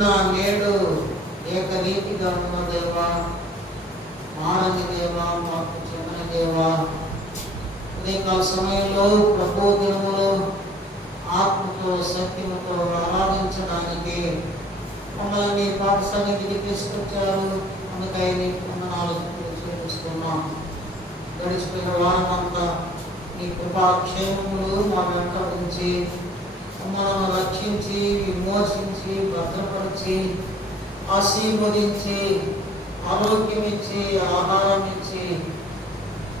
నిన్న నేడు ఏకరీతిగా ఉన్న దేవా, మారని దేవా, మాకు చెందిన దేవా, ఉదయకాల సమయంలో ప్రభు దినములో ఆత్మతో సత్యముతో ఆరాధించడానికి మమ్మల్ని పాఠ సన్నిధికి తీసుకొచ్చారు. అందుకై నీకు వందనాలు చెల్లిస్తున్నాం. గడిచిపోయిన వారమంతా నీ కృపాక్షేమములు మా వెంటబడించి మమ్మల్ని రక్షించి విమోచించి భద్రపరిచి ఆశీర్వదించి ఆరోగ్యం ఇచ్చి ఆహారం ఇచ్చి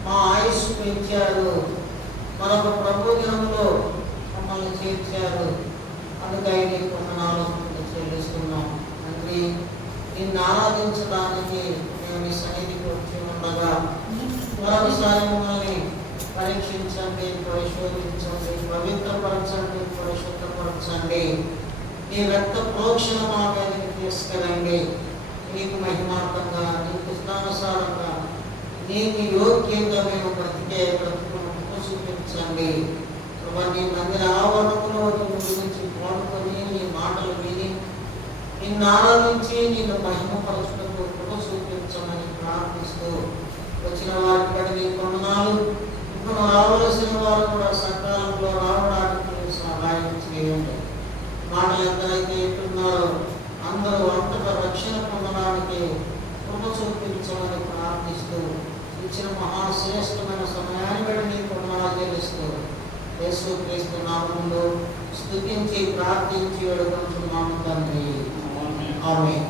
మా ఆయుష్ పెంచారు. మరొక ప్రభు దినంలో మమ్మల్ని చేర్చారు. అందుకై నీకు వందనాలు చెల్లిస్తున్నాం. తండ్రి, నిన్ను ఆరాధించడానికి మేము నీ సన్నిధికి వచ్చి ఉండగా మరొకసారి మమ్మల్ని పరీక్షించండి, పరిశోధించండి, పవిత్రపరచండి, పరిశుద్ధపరచండి. నీ రక్త ప్రోక్షణ మా మీదకి తీసుకెళ్ళండి. నీకు మహిమార్థంగా, నీకు ఇష్టానుసారంగా, నీకు యోగ్యంగా మేము బ్రతికే బ్రతుకును చూపించండి. నీ మందిర ఆవరణలో నిన్ను గురించి పాడుకొని నీ మాటలు విని నిన్ను ఆరాధించి నిన్ను మహిమపరచుటకు కృప చూపించమని ప్రార్థిస్తూ వచ్చిన వారి బట్టి నీకు వందనాలు. ఇప్పుడు రావలసిన వారు కూడా సకాలంలో రావడానికి సహాయం చేయండి. మాటలు ఎంతైతే ఇస్తున్నారో అందరూ అంతటా రక్షణ పొందడానికి కృప చూపించమని ప్రార్థిస్తూ ఇచ్చిన మహాశ్రేష్టమైన సమయాన్ని బట్టి నీకు వందనాలు చెల్లిస్తూ యేసుక్రీస్తు నామములో స్తుతించి ప్రార్థించి వేడుకొంటున్నాము తండ్రి. ఆమేన్.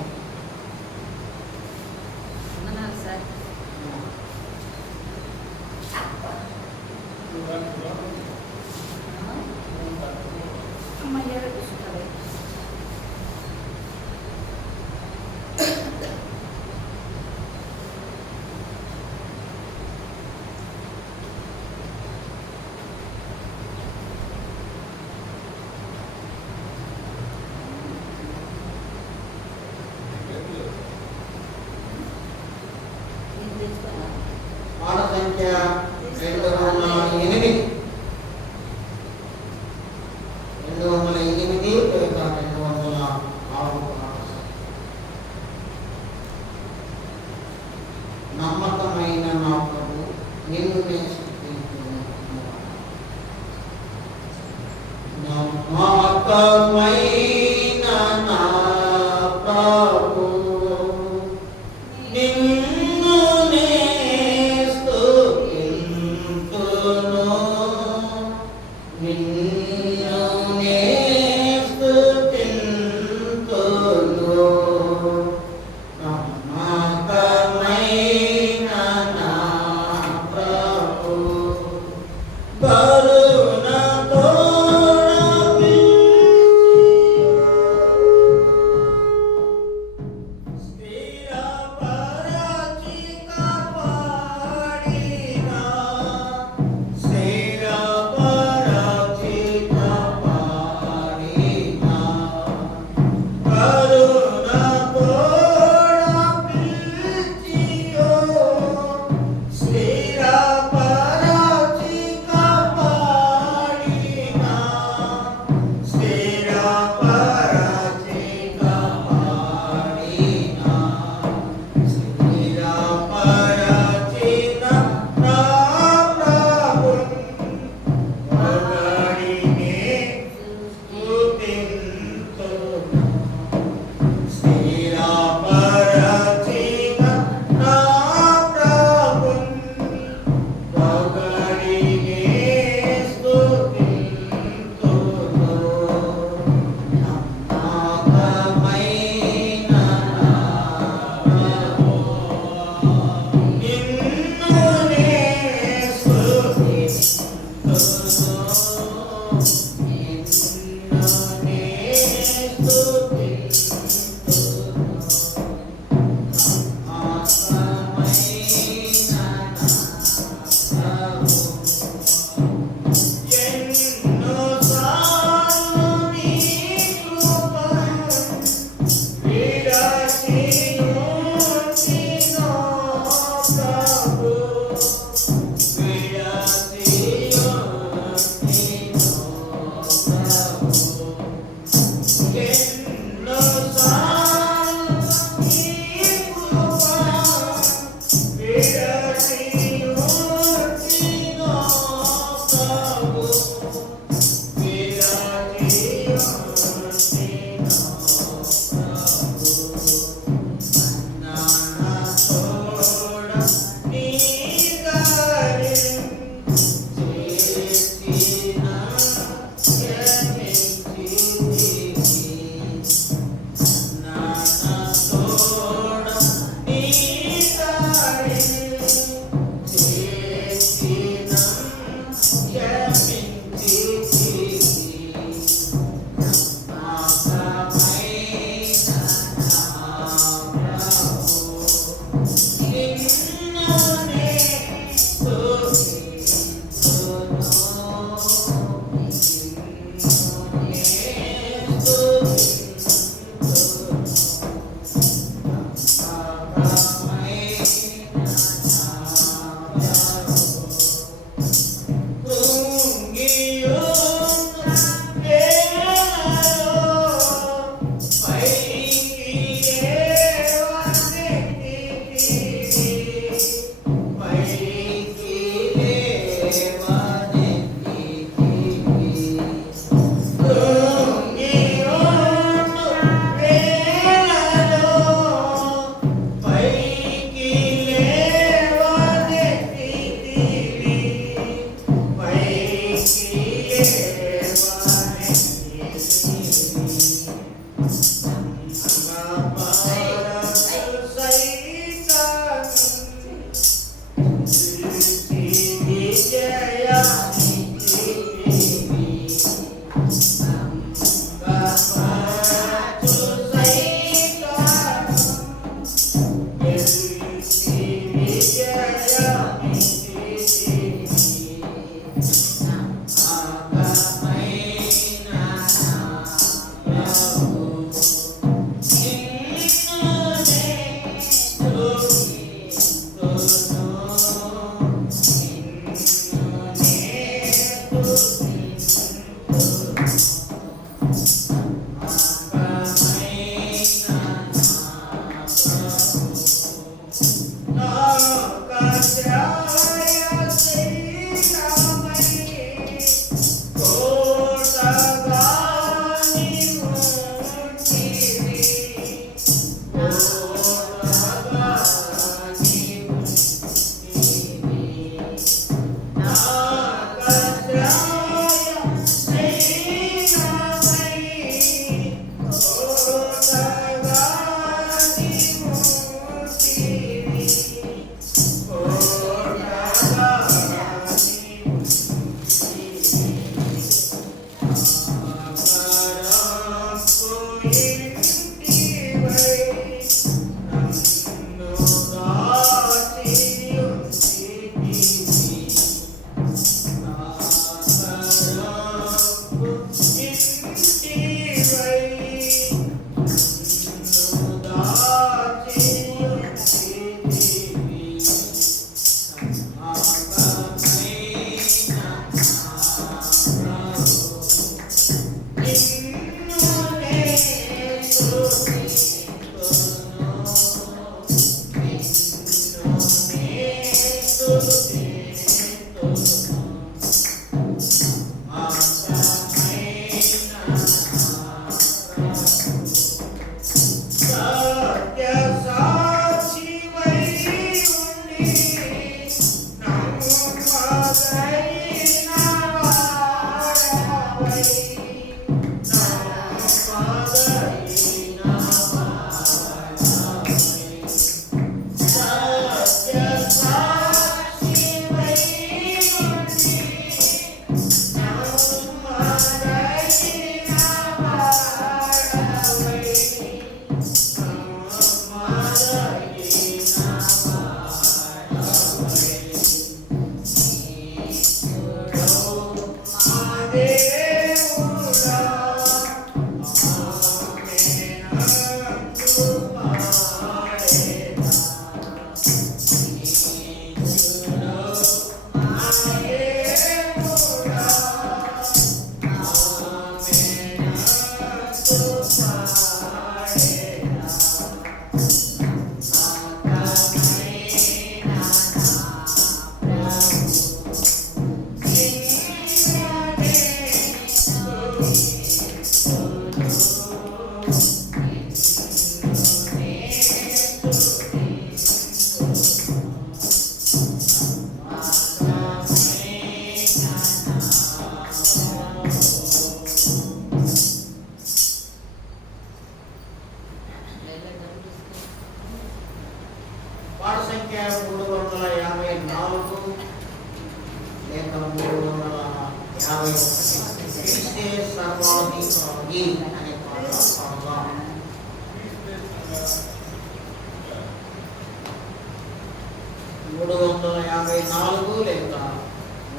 354 లేదా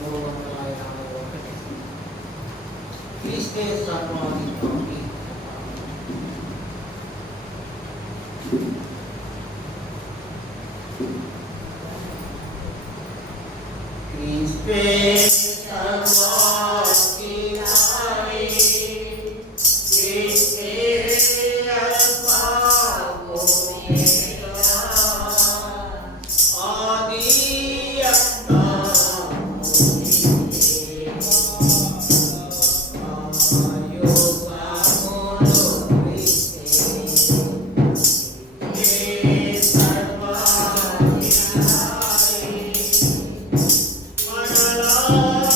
351 క్రీస్తే సర్వాధికారి. క్రీస్తే సర్వాధికారి, క్రీస్తే అల్ఫా ఒమేగా, ఆది సర్వాధికారి మనలా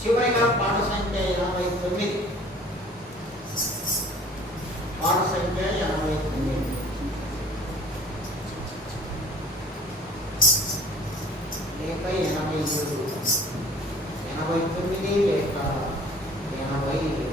చివరిగా పాట సంఖ్య 89. పాట సంఖ్య 89. లేక 87, 89 లేక 80.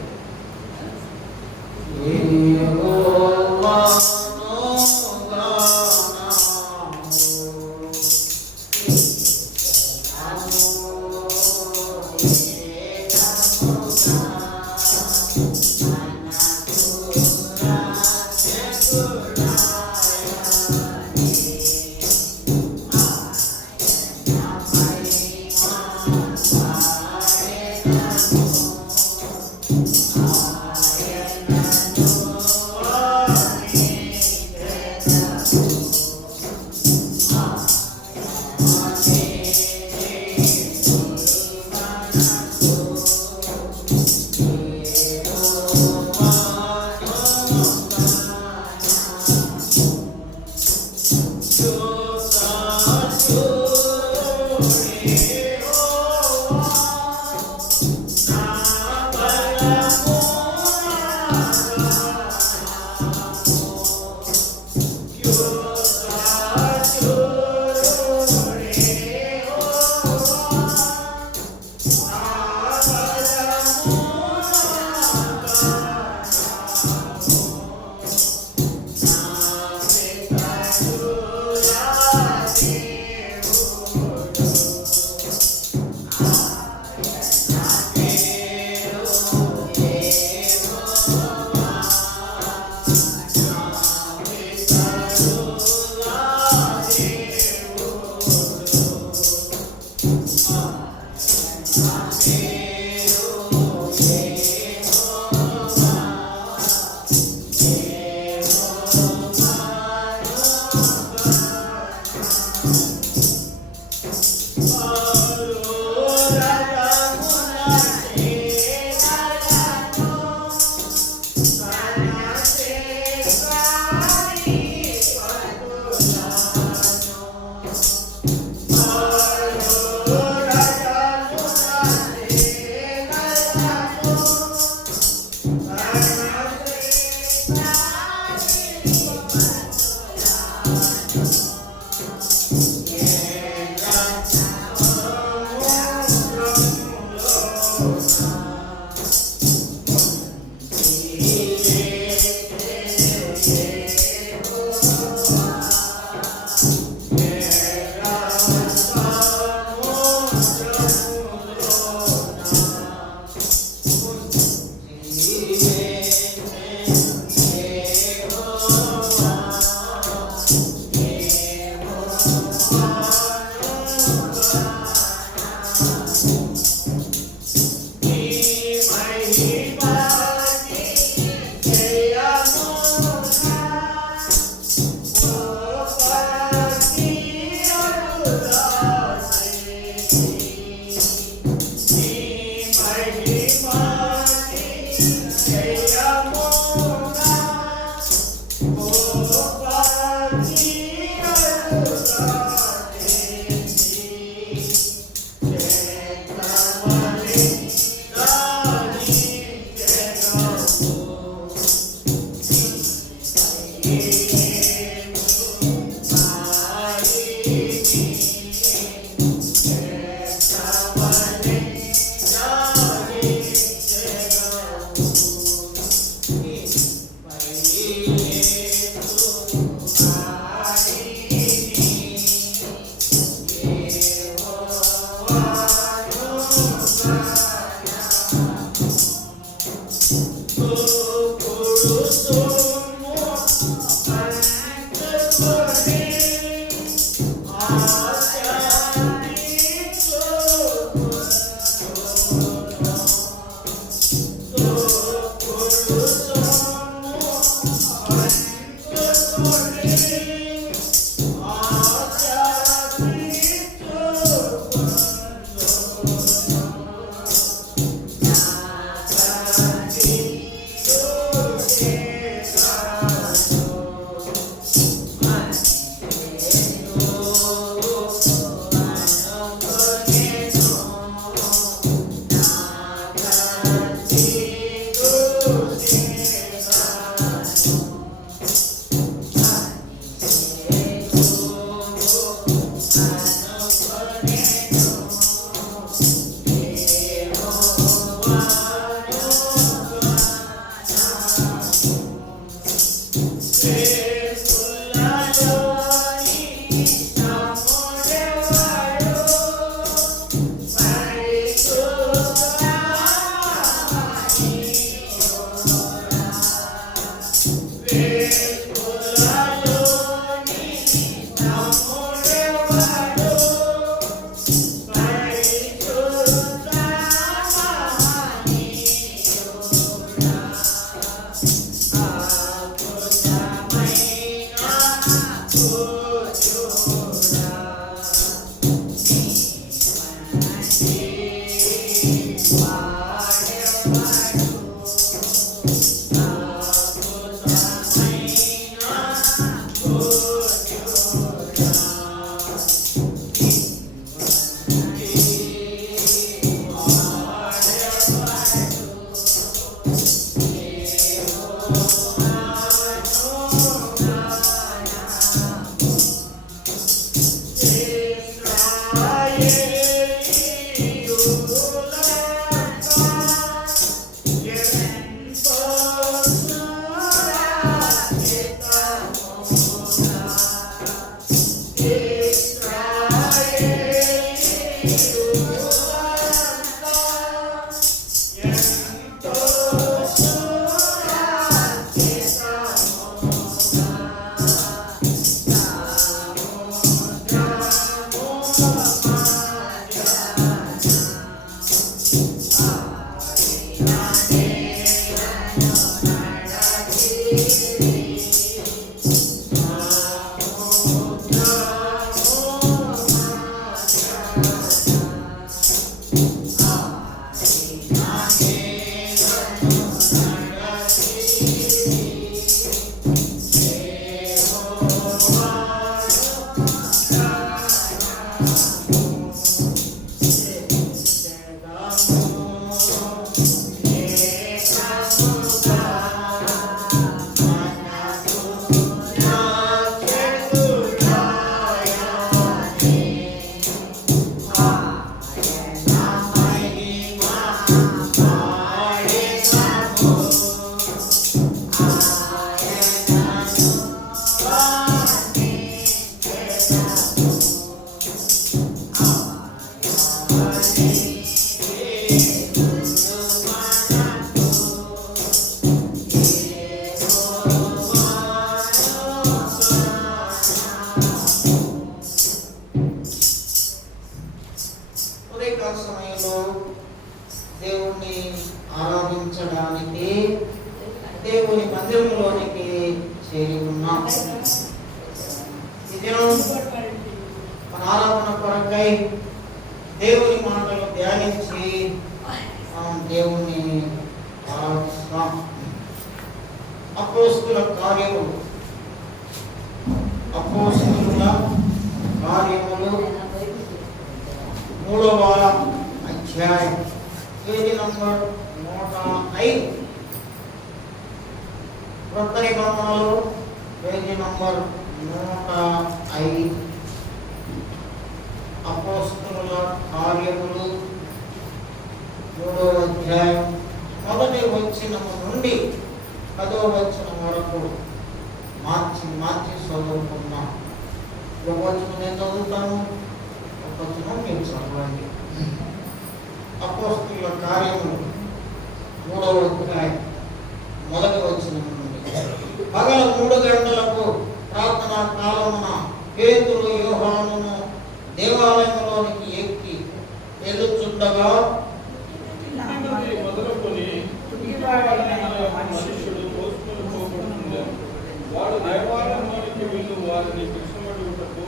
వాడు దేవాలయంలోనికి విను వారిని భిక్షమడుటకు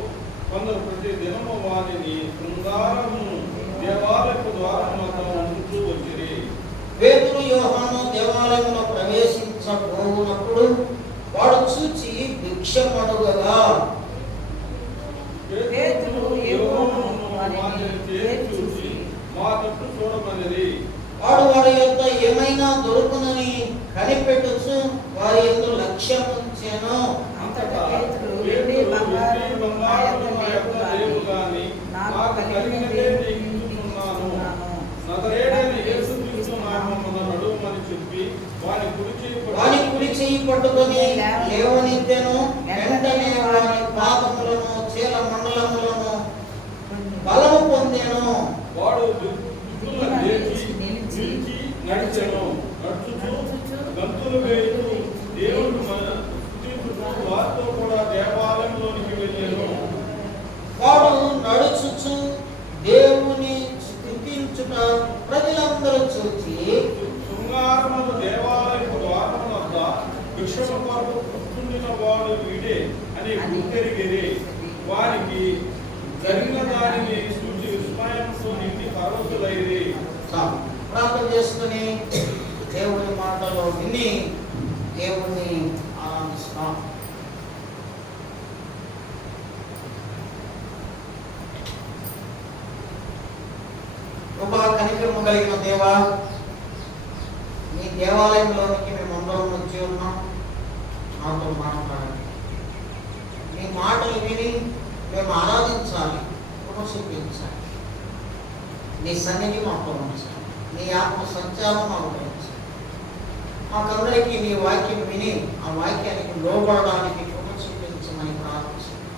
కొందరు ప్రతి దినము వారిని శృంగారము దేవాలయపు ద్వారం వద్ద ఉంచుతూ వచ్చిరి. పేతురు యోహాను దేవాలయంలో ప్రవేశించబోనప్పుడు వాడు చూచి భిక్షమడుగగా పేతురు యోహానును వారిని తేరి చూసి మా తట్టు చూడమనిరి. వారి యొక్క ఏమైనా దొరుకునని కనిపెట్టుచు వారి యందు లక్ష్యం ఉంచెను. అంతటా పేతురు వెండి బంగారము నా యొద్ద లేవు గాని నాకు కలిగినదే నీకు ఇచ్చుచున్నాను. నజరేయుడైన యేసుక్రీస్తు నామమున నడుమని చెప్పి వాని కుడి చెయ్యి పట్టుకొని లేవనెత్తెను. వెంటనే వాని పాదములను చీల మండలములను బలము పొందెను. వాడు నిలిచి నడిచెను. నడుచుచు గంతులు వేయుచు దేవుడు వారితో కూడా దేవాలయంలోనికి వెళ్ళెను. వాడు నడుచుచు దేవుని స్తుతించుట ప్రజలందరూ చూచి శృంగారమును దేవాలయపు ద్వారం వద్ద భిక్షము కొరకు కూర్చుండిన వాడు వీడే అని గుర్తెరిగిరి. వారికి జరిగిన దానిని చూసి విస్మయంతో నిండి పరవశులైరి. ప్రార్థన చేసుకుని దేవుని మాటలో విని దేవుని ఆనందిస్తాం. కృపా కనికరము కలిగిన దేవా, మీ దేవాలయంలోనికి మేమందరం వచ్చి ఉన్నాం. నాతో మాట్లాడండి. మీ మాటలు విని మేము ఆరాధించాలి, కృప చూపించాలి. నీ సన్నిధి మాకు ఉంచాలి. నీ ఆత్మ సంచారం మాకు ఉంచాలి. మాకందరికీ నీ వాక్యం విని ఆ వాక్యానికి లోబడడానికి కృప చూపించమని ప్రార్థిస్తున్నాం.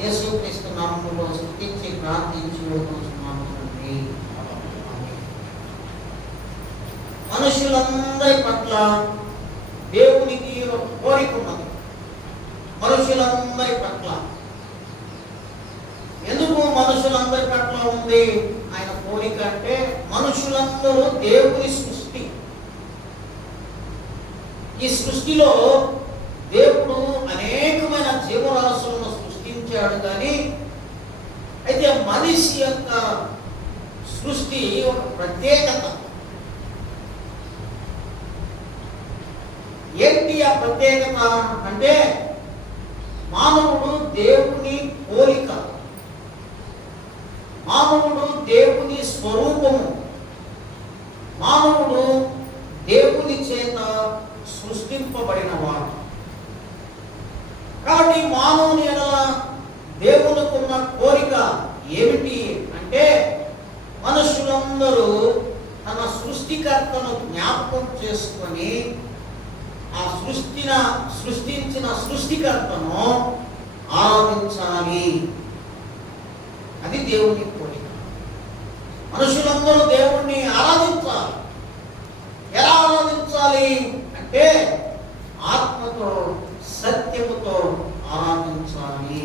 యేసుక్రీస్తు నామములో స్తుతించి ప్రార్థించి వేడుకుంటున్నాము తండ్రి. మనుషులందరి పట్ల దేవునికి ఒక కోరిక ఉన్నది. మనుషులందరి పట్ల ఎందుకు మనుషులందరి పట్ల ఉంది ఆయన కోరిక అంటే, మనుషులందరూ దేవుని సృష్టి. ఈ సృష్టిలో దేవుడు అనేకమైన జీవరాశులను సృష్టించాడు. కానీ అయితే మనిషి యొక్క సృష్టి ఒక ప్రత్యేకత. ఏంటి ఆ ప్రత్యేకత అంటే, మానవుడు దేవుని పోలిక, మానవుడు దేవుని స్వరూపము, మానవుడు దేవుని చేత సృష్టింపబడిన వాడు. కాబట్టి మానవుని ఎడల దేవునికున్న కోరిక ఏమిటి అంటే, మనుషులందరూ తన సృష్టికర్తను జ్ఞాపకం చేసుకొని ఆ సృష్టించిన సృష్టికర్తను ఆరాధించాలి. అది దేవుని కోరిక. మనుషులందరూ దేవుణ్ణి ఆరాధించాలి. ఎలా ఆరాధించాలి అంటే, ఆత్మతో సత్యముతో ఆరాధించాలి.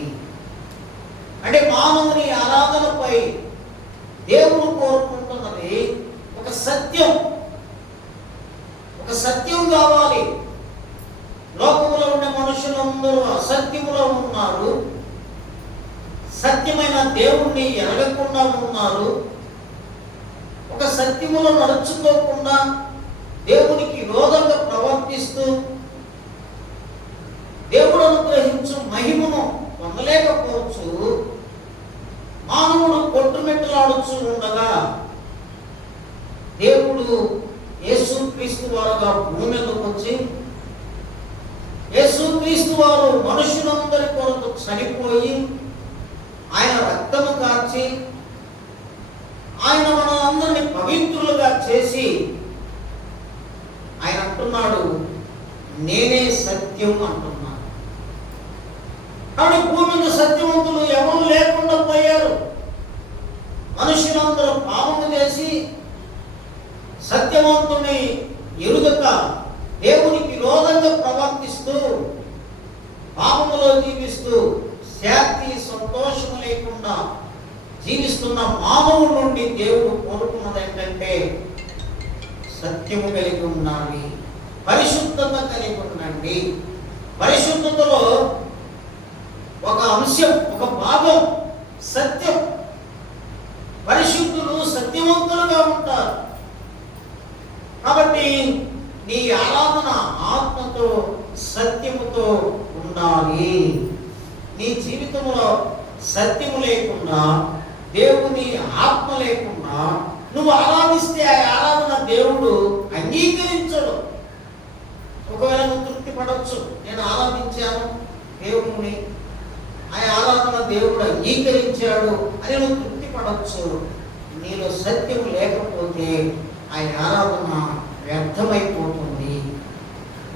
అంటే మానవుని ఆరాధనపై దేవుడు కోరుకుంటున్నది ఒక సత్యం. ఒక సత్యం కావాలి. లోకములో ఉండే మనుషులందరూ అసత్యములో ఉన్నారు. సత్యమైన దేవుణ్ణి ఎరగకుండా ఉన్నారు. ఒక సత్యములో నడుచుకోకుండా దేవునికి విరోధంగా ప్రవర్తిస్తూ దేవుడు అనుగ్రహించు మహిమను పొందలేకపోవచ్చు. మానవుడు కొట్టుమెట్టలాడుచు ఉండగా దేవుడు యేసుక్రీస్తు వారుగా భూమి మీదకు వచ్చి, యేసుక్రీస్తు వారు మనుషులందరి కొరకు చనిపోయి ఆయన రక్తము కార్చి ఆయన మనందరినీ పవిత్రులుగా చేసి ఆయన అంటున్నాడు, నేనే సత్యం అంటున్నాడు. కానీ భూమి మీద సత్యవంతులు ఎవరు లేకుండా పోయారు. మనుషులందరూ పాపము చేసి సత్యవంతుని ఎరుగక దేవునికి విరోధంగా ప్రవర్తిస్తూ పాపములో జీవిస్తూ శాంతి సంతోషం లేకుండా జీవిస్తున్న మానవుడి నుండి దేవుడు కోరుకున్నది ఏంటంటే, సత్యము కలిగి ఉండాలి, పరిశుద్ధత కలిగి ఉండండి. పరిశుద్ధతలో అంశం, ఒక భాగం సత్యం. పరిశుద్ధులు సత్యవంతులుగా ఉంటారు. కాబట్టి నీ ఆరాధన ఆత్మతో సత్యముతో ఉండాలి. నీ జీవితంలో సత్యము లేకుండా, దేవుని ఆత్మ లేకుండా నువ్వు ఆరాధిస్తే ఆ ఆరాధన దేవుడు అంగీకరించడు. ఒకవేళ నువ్వు తృప్తి పడవచ్చు, నేను ఆరాధించాను దేవుణ్ణి, ఆ ఆరాధన దేవుడు అంగీకరించాడు అని నువ్వు తృప్తి పడవచ్చు. నీలో సత్యం లేకపోతే ఆ ఆరాధన వ్యర్థమైపోతుంది,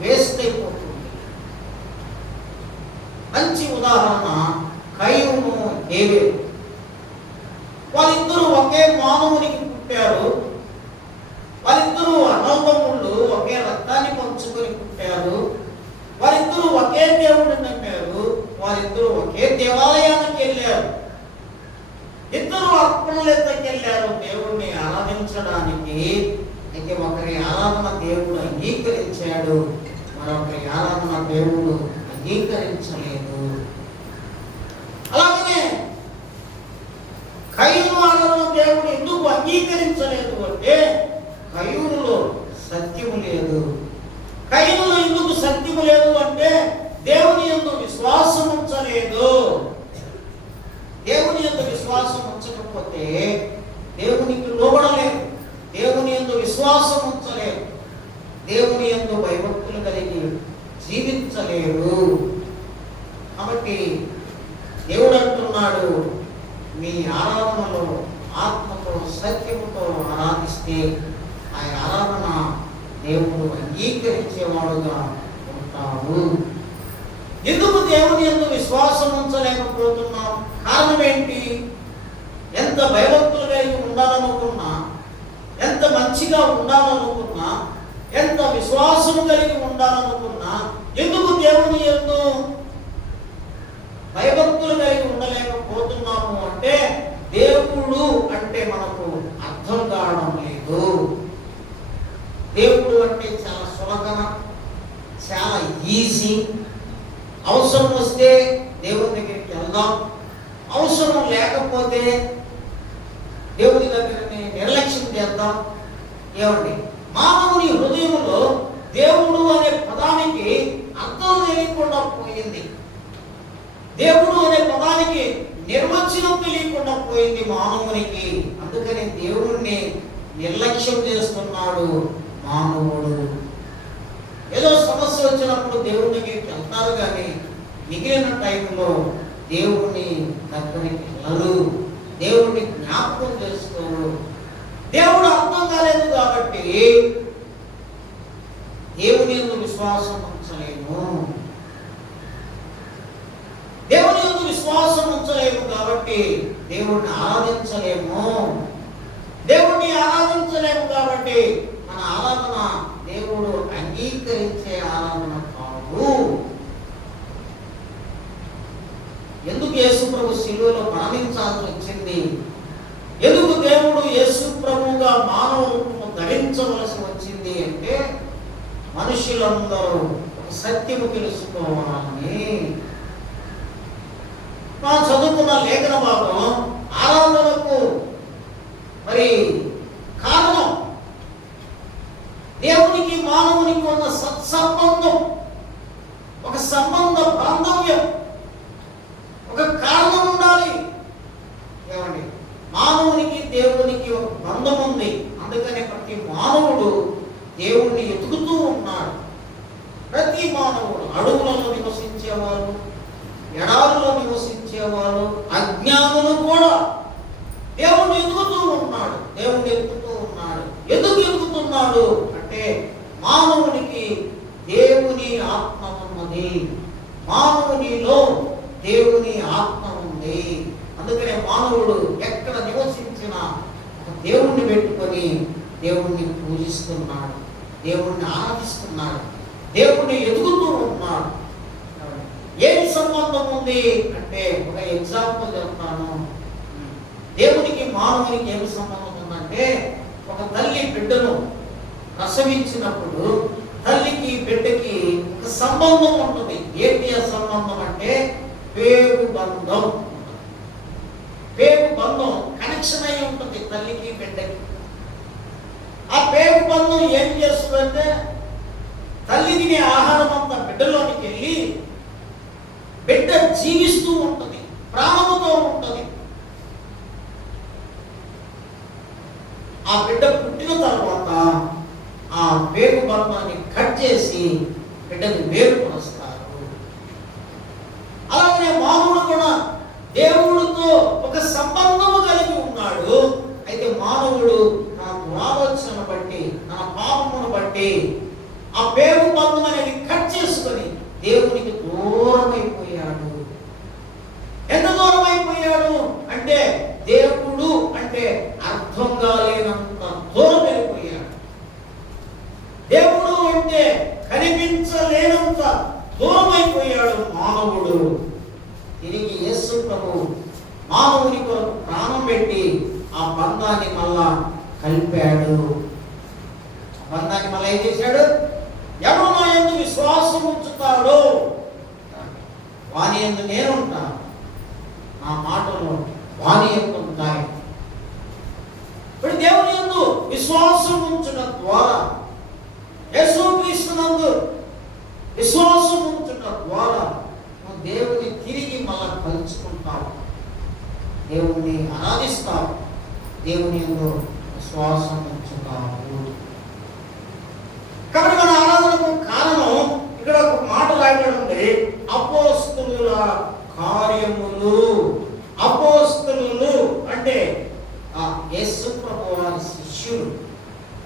వేస్ట్ అయిపోతుంది. మంచి ఉదాహరణ కయీను, హేబెలు. వాళ్ళిద్దరూ ఒకే మానవునికి పుట్టారు. వాళ్ళిద్దరూ అన్నదమ్ముళ్ళు, ఒకే రక్తాన్ని పంచుకొని పుట్టారు. వారిద్దరూ ఒకే దేవుడిని నమ్మారు. వారిద్దరూ ఒకే దేవాలయానికి వెళ్ళారు. ఇద్దరు అర్పణలకి వెళ్ళారు దేవుణ్ణి ఆరాధించడానికి. అయితే ఒకరి ఆరాధన దేవుడు అంగీకరించాడు, మరొకరి ఆరాధన దేవుడు అంగీకరించలేదు. అలాగనే కయీను ఆరాధన దేవుడు ఎందుకు అంగీకరించలేదు అంటే కయీనులో సత్యము లేదు. కయీనులో ఎందుకు సత్యము లేదు అంటే దేవుని యందు విశ్వాసం ఉంచలేదు. దేవుని యందు విశ్వాసం ఉంచకపోతే దేవునికి లోబడలేదు. దేవుని యందు విశ్వాసం ఉంచలేదు. దేవుని యందు భయభక్తులు కలిగి జీవించలేరు. కాబట్టి దేవుడు అంటున్నాడు, మీ ఆరాధనలో ఆత్మతో సత్యముతో ఆరాధిస్తే ఆ ఆరాధన దేవుడు అంగీకరించేవాడుగా ఉంటాడు. ఎందుకు దేవుని యందు విశ్వాసం ఉంచలేకపోతున్నాం? కారణం ఏంటి? ఎంత భయభక్తులు కలిగి ఉండాలనుకున్నా, ఎంత మంచిగా ఉండాలనుకున్నా, ఎంత విశ్వాసము కలిగి ఉండాలనుకున్నా, ఎందుకు దేవుని యందు భయభక్తులు కలిగి ఉండలేకపోతున్నాము అంటే దేవుడు అంటే మనకు అర్థం కావడం లేదు. దేవుడు అంటే చాలా సులభన, చాలా ఈజీ. అవసరం వస్తే దేవుని దగ్గరికి వెళ్దాం, అవసరం లేకపోతే దేవుని దగ్గరని నిర్లక్ష్యం చేద్దాం. ఏమండి, మానవుని హృదయంలో దేవుడు అనే పదానికి అర్థం తెలియకుండా పోయింది. దేవుడు అనే పదానికి నిర్వచనం తెలియకుండా పోయింది మానవునికి. అందుకని దేవుణ్ణి నిర్లక్ష్యం చేస్తున్నాడు మానవుడు. ఏదో సమస్య వచ్చినప్పుడు దేవుడి దగ్గరికి వెళ్తారు, కానీ మిగిలిన టైంలో దేవుణ్ణి దగ్గరికి వెళ్ళరు, దేవుణ్ణి జ్ఞాపకం చేసుకోరు. దేవుడు అర్థం కాలేదు కాబట్టి దేవుని యందు విశ్వాసం ఉంచలేము. దేవుని యందు విశ్వాసం ఉంచలేము కాబట్టి దేవుణ్ణి ఆరాధించలేము. దేవుణ్ణి ఆరాధించలేము కాబట్టి మన ఆరాధన దేవుడు అంగీకరించే ఆరాధన కాదు. ఎందుకు యేసు ప్రభు శిలువలో మరణించాల్సి వచ్చింది? ఎందుకు దేవుడు యేసు ప్రభువుగా మానవ రూపము ధరించవలసి వచ్చింది అంటే మనుషులందరూ ఒక సత్యము తెలుసుకోవాలని. మనం చదువుకున్న లేఖన భాగం ఆరాధనకు మరి కారణం దేవునికి మానవునికి ఉన్న సత్సంబంధం, ఒక సంబంధ బాంధవ్యం, ఒక కారణం ఉండాలి. ఏమండి, మానవునికి దేవునికి ఒక బంధం ఉంది. అందుకని ప్రతి మానవుడు దేవుణ్ణి ఎతుకుతూ ఉన్నాడు. ప్రతి మానవుడు, అడవులలో నివసించేవారు, ఎడారులో నివసించేవారు, అజ్ఞానులు కూడా దేవుణ్ణి ఎదుగుతూ ఉన్నాడు. దేవుణ్ణి ఎదుగుతూ ఉన్నాడు. ఎందుకు ఎదుగుతున్నాడు అంటే మానవునికి దేవుని ఆత్మ ఉన్నది. మానవునిలో దేవుని ఆత్మ ఉంది. అందుకనే మానవుడు ఎక్కడ నివసించినా దేవుణ్ణి పెట్టుకొని దేవుణ్ణి పూజిస్తున్నాడు, దేవుణ్ణి ఆరాధిస్తున్నాడు, దేవుణ్ణి ఎదుగుతూ ఉన్నాడు. ఏమి సంబంధం ఉంది అంటే ఒక ఎగ్జాంపుల్ చెప్తాను. దేవునికి మానవునికి ఏమి సంబంధం ఉందంటే ఒక తల్లి బిడ్డను ప్రసవించినప్పుడు తల్లికి బిడ్డకి ఒక సంబంధం ఉంటుంది. ఏంటి ఆ సంబంధం అంటే పేగు బంధం. పేగు బంధం కనెక్షన్ అయి ఉంటుంది తల్లికి బిడ్డకి. ఆ పేగు బంధం ఏం చేస్తుందంటే తల్లి తినే ఆహారం అంతా బిడ్డలోనికి వెళ్ళి బిడ్డ జీవిస్తూ ఉంటుంది, ప్రాణముతో ఉంటుంది. ఆ బిడ్డ పుట్టిన తర్వాత ఆ పేగు బంధాన్ని కట్ చేసి బిడ్డని వేరుపరుస్తారు. అలాగే మానవుడు కూడా దేవుడితో ఒక సంబంధము కలిగి ఉన్నాడు. అయితే మానవుడు తన ఆలోచన బట్టి, తన పాపమును బట్టి ఆ పేగు బంధం అనేది కట్ చేసుకొని దేవునికి దూరం అయిపోయాడు. ఎంత దూరం అయిపోయాడు అంటే దేవుడు అంటే అర్థం కాలేనంత దూరం వెళ్ళిపోయాడు. దేవుడు అంటే కనిపించలేనంత దూరం అయిపోయాడు మానవుడు. తిరిగి యేసు ప్రభు మానవుని కొరకు ప్రాణం పెట్టి ఆ బంధాన్ని మళ్ళా కలిపాడు. బంధాన్ని మళ్ళీ ఏం చేశాడు? ఎవరు నా యందు విశ్వాసం ఉంచుతాడో వాని యందు నేనుంటాను, నా మాటలు వాని యందు ఉంటాయి. ఇప్పుడు దేవుని యందు విశ్వాసం ఉంచడం ద్వారా, యేసుక్రీస్తునందు విశ్వాసం ఉంచడం ద్వారా దేవుని తిరిగి మళ్ళా కలుసుకుంటావు, దేవుని ఆరాధిస్తావు, దేవుని యందు విశ్వాసం ఉంచుతావు. కాబట్టి మన ఆరాధనకు కారణం ఇక్కడ ఒక మాట రాయబడి ఉంది, అపోస్తలుల కార్యములు. అపోస్తలులు అంటే యేసు ప్రభు వారి శిష్యులు.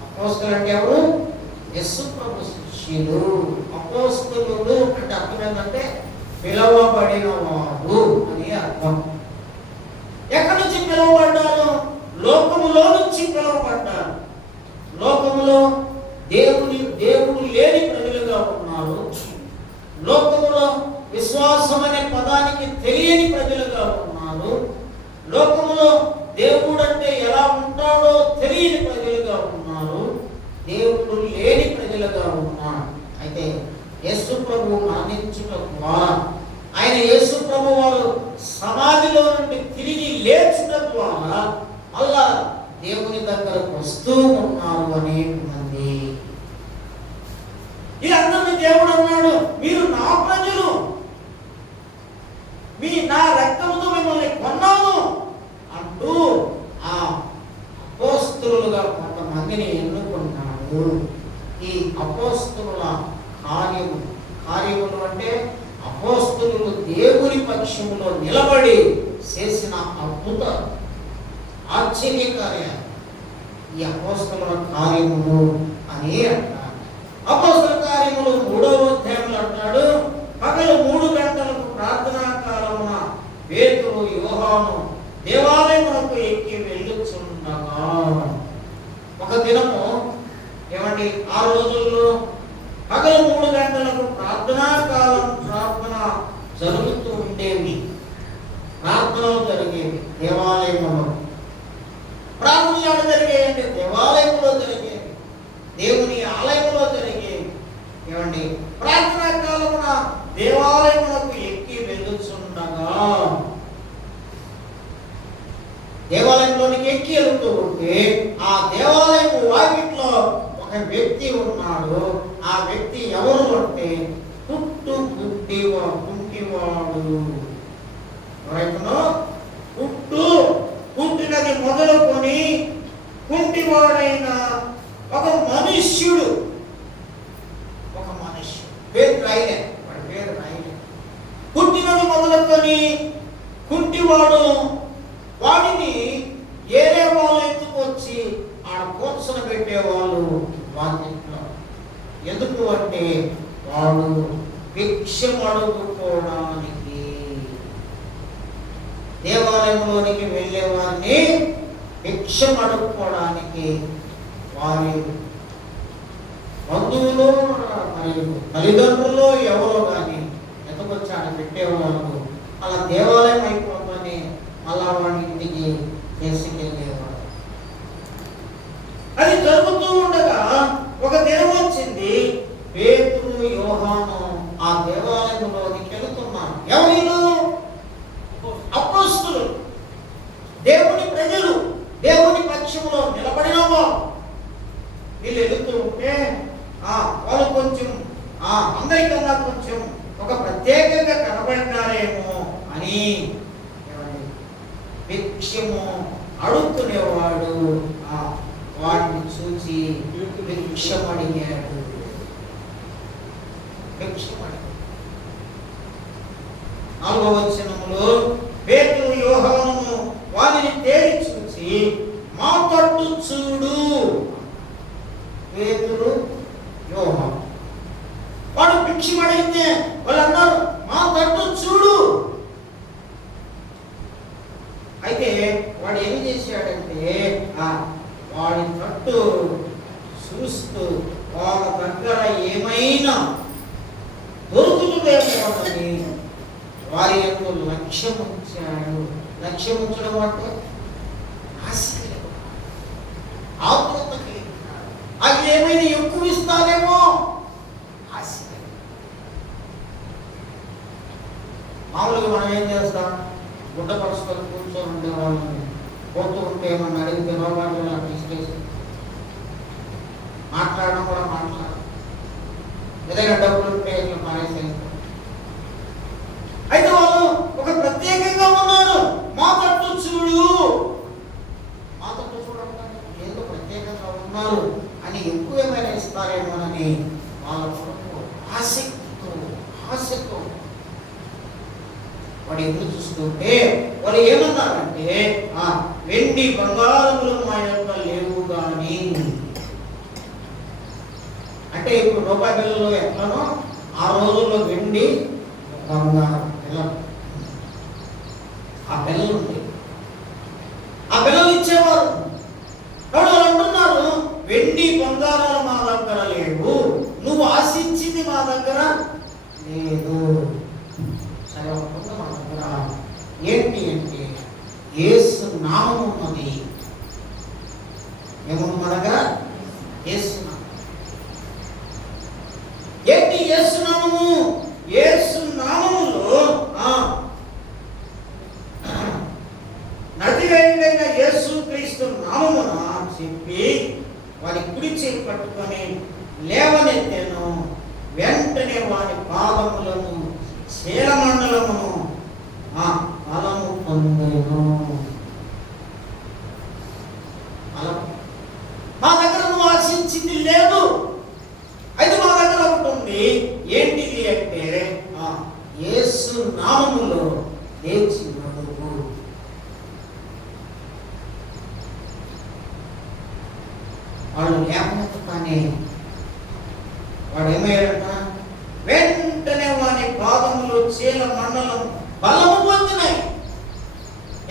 అపోస్తలు అంటే ఎవరు? యేసు ప్రభు శిష్యులు. అపోస్తలులు అంటే అర్థం ఏంటంటే పిలవబడిన వారు అని అర్థం. ఎక్కడి నుంచి పిలువబడ్డారు? లోకములో నుంచి పిలువబడ్డారు. లోకములో దేవుడు లేని ప్రజలుగా ఉన్నారు. లోకములో విశ్వాసం అనే పదానికి తెలియని ప్రజలుగా ఉన్నారు. లోకములో దేవుడు అంటే ఎలా ఉంటాడో తెలియని ప్రజలుగా ఉన్నారు. దేవుడు లేని ప్రజలుగా ఉన్నారు. అయితే యేసు ప్రభు మరణించడం ద్వారా, ఆయన యేసు ప్రభు వారు సమాధిలో నుండి తిరిగి లేచడం ద్వారా మళ్ళా దేవుని దగ్గరకు వస్తూ ఉన్నారు అనేటువంటి వీళ్ళందరినీ దేవుడు అన్నాడు, మీరు నా ప్రజలు, నా రక్తముతో మిమ్మల్ని కొన్నాను అంటూ ఆ అపోస్తలులుగా కొంతమందిని ఎన్నుకున్నాడు. ఈ అపోస్తలుల కార్యములు అంటే అపోస్తలులు దేవుని పక్షములో నిలబడి చేసిన అద్భుత ఆశ్చర్య కార్యాలు ఈ అపోస్తలుల కార్యములు అని అంటారు. అపోస్తల కార్యములు 3వ అధ్యాయంలో అంటాడు, పగలు 3 గంటలకు ప్రార్థనా కాలమున పేతురు యోహాను దేవాలయమునకు ఎక్కి వెళ్ళుచుండగా. ఒక దినము ఏమండి, ఆ రోజుల్లో పగలు 3 గంటలకు ప్రార్థనా జరుగుతూ ఉండేవి. ప్రార్థనలు జరిగేవి దేవాలయంలో. ప్రార్థనలు జరిగేవి దేవాలయంలో జరిగేవి, దేవుని ఆలయంలో జరిగేవి. ఏమండి, ప్రార్థనా కాలమున దేవాలయమునకు ఎక్కి వెళ్ళుచుండగా, దేవాలయంలోనికి ఎక్కి వెళ్తూ ఉంటే ఆ దేవాలయం వాకిట్లో ఒక వ్యక్తి ఉన్నాడు. ఆ వ్యక్తి ఎవరు అంటే కుంటివాడు. ఎవరైతేనో పుట్టినది మొదలుకొని కుంటివాడైన ఒక మనుష్యుడు. పేరు రాయలే, వాడి పేరు రాయలే. పుట్టినది మొదలుకొని కుంటివాడు. వాడిని ఏరే వాళ్ళు ఎత్తుకొచ్చి ఆడ కూర్చొన పెట్టేవాళ్ళు వాకిట్లో. ఎందుకు అంటే వాడు భిక్షం అడుగుకోవడానికి. దేవాలయంలోనికి వెళ్ళే వారిని భిక్షం అడుక్కోవడానికి వారి బంధువులు మరియు తల్లిదండ్రులు ఎవరో కానీ ఎతకొచ్చి ఆడ పెట్టేవాళ్ళు. అలా దేవాలయం అయిపోతానే అలా వాడి ఇంటికి తీసుకెళ్ళేవాడు. అది జరుగుతూ ఉండగా ఒక దినం వచ్చింది, పేతురు యోహాను ఆ దేవాలయంలోనికి వెళుతున్నారు. ఎవరు? లక్ష్యంలో నిలబడినామో వీళ్ళు వెళుతూ ఉంటే వాళ్ళు కొంచెం అందరికన్నా కొంచెం ఒక ప్రత్యేకంగా కనబడినారేమో అని భిక్షము అడుక్కునేవాడు వాడిని చూసి భిక్షం అడిగాడు. నాలుగవ వచనములో పేతురు యోహాను వారిని తేరి చూసి మా తట్టు చూడు. పేతురు యోహాను వాడు భిక్షం అడిగితే వాళ్ళు అన్నారు మా తట్టు చూడు. అయితే వాడు ఏమి చేశాడంటే వాడి తట్టు చూస్తూ వాళ్ళ దగ్గర ఏమైనా దొరుకుతుందేమోనని వారి యొక్క లక్ష్యం ఉంచాడు. లక్ష్యం ఉంచడం అంటే ఆశ, ఆతృత అది ఏమైనా ఎక్కువ ఇస్తారేమో ఆశ. మామూలుగా మనం ఏం చేస్తాం, గుడ్డ పరుచుకొని కూర్చొని ఉండే వాళ్ళని పోతూ ఉంటే ఏమన్నా అడిగితే రోగాలు తీసుకేసి మాట్లాడడం కూడా మాట్లాడడం, ఏదైనా డబ్బులు ఉంటే ఇట్లా మానేసేస్తాం. అయితే వాళ్ళు ఒక ప్రత్యేకంగా ఉన్నారు. మా తట్టు చూడు, మా తట్టు చూడడం ఏదో ప్రత్యేకంగా ఉన్నారు అని ఎక్కువ ఏమైనా ఇస్తారేమోనని వాళ్ళ ఆసక్తితో వాడు ఎదురు చూస్తుంటే వాళ్ళు ఏమన్నారంటే వెండి బంగారములు మా యొక్క లేవు కానీ. అంటే ఇప్పుడు రూపాయి బిళ్ళలో ఎట్లనో ఆ రోజుల్లో వెండి బంగారం ఆ పిల్లలు ఉంటాయి, ఆ పిల్లలు ఇచ్చేవారు. వాళ్ళు అంటున్నారు వెండి బంగారాలు మా దగ్గర లేవు, నువ్వు ఆశించింది మా దగ్గర లేదు. సరే మా దగ్గర ఏంటి అంటే యేసు నామం ఉన్నది. ఏమో మా దగ్గర యేసు నామం. ఏంటి యేసు నామము? యేసు నామములో నదివేయుడైన యేసు క్రీస్తు నామమున చెప్పి వారి కుడి చేయి పట్టుకొని లేవనెత్తెను. వెంటనే వారి పాదములను శీలమండలమును బలము పొందెను. మా దగ్గర నువ్వు ఆశించింది లేదు, అయితే మా దగ్గర ఉంటుంది. ఏంటిది అంటే యేసు నామములో లేచి నడువు. వాళ్ళు లేకపోతే వాడు ఏమయ్యాడట, వెంటనే వాని పాదములు చీల మండలం బలము పొందినాయి.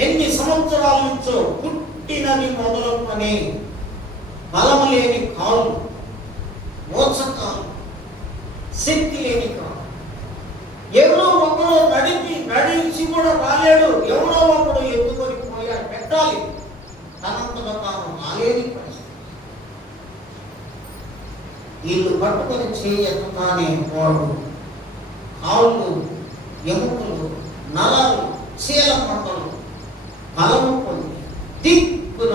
ఎన్ని సంవత్సరాల నుంచో పుట్టినది మొదలుకొని బలము లేని కాళ్ళు, మోసకాలు, శక్తి లేని కాళ్ళు. ఎవరో ఒకరు నడిచి కూడా రాలేడు, ఎవరో ఒకడు ఎత్తుకొని పోయాడు, పెట్టాలి. తనంతగా తాను రాలేని పరిస్థితి. వీళ్ళు పట్టుకొని చేయగానే వాడు కాళ్ళు, ఎముకలు, నలాలు, చీల మంటలు బలము పొంది దిక్కున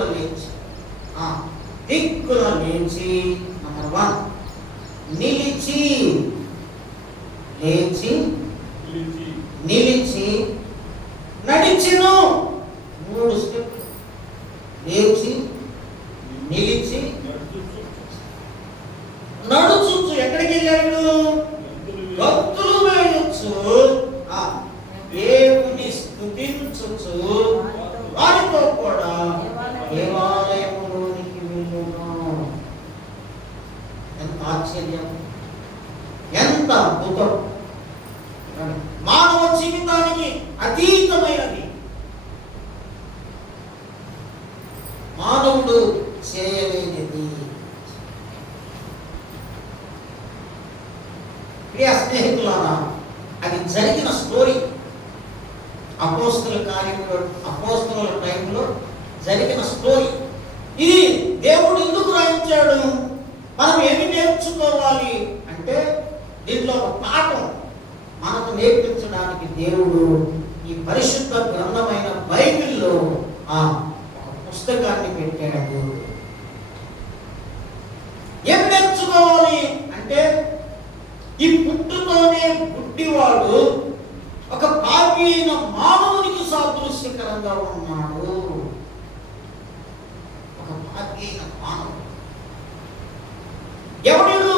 లేచి నంబర్ 1 నిలిచి నడిచెను. 3 స్టెప్లు. లేచి నిలిచి నడుచుచు ఎక్కడికి వెళ్ళాడు? భక్తులు వేయొచ్చు, దేవుని స్తుతించుచు వారితో కూడా దేవాలయములోనికి వెళ్ళును. ఎంత ఆశ్చర్యం, ఎంత అద్భుతం! మానవ జీవితానికి అతీతమైనది. మానవుడు చేయలేనిది. ప్రియ స్నేహితులారా, అది జరిగిన స్టోరీ. అపోస్తలుల టైంలో జరిగిన స్టోరీ ఇది. దేవుడు ఎందుకు రాయించాడు? మనం ఏమి నేర్చుకోవాలి అంటే దీంట్లో ఒక పాఠం మనకు నేర్పించడానికి దేవుడు ఈ పరిశుద్ధ గ్రంథమైన బైబిల్లో ఒక పుస్తకాన్ని పెట్టాడు. పుట్టాడు. ఏం నేర్చుకోవాలి అంటే ఈ పుట్టుతోనే పుట్టివాడు ఒక పాపి అయిన మానవునికి సాదృశ్యకరంగా ఉన్నాడు. ఒక పాపి అయిన మానవుడు ఎవడు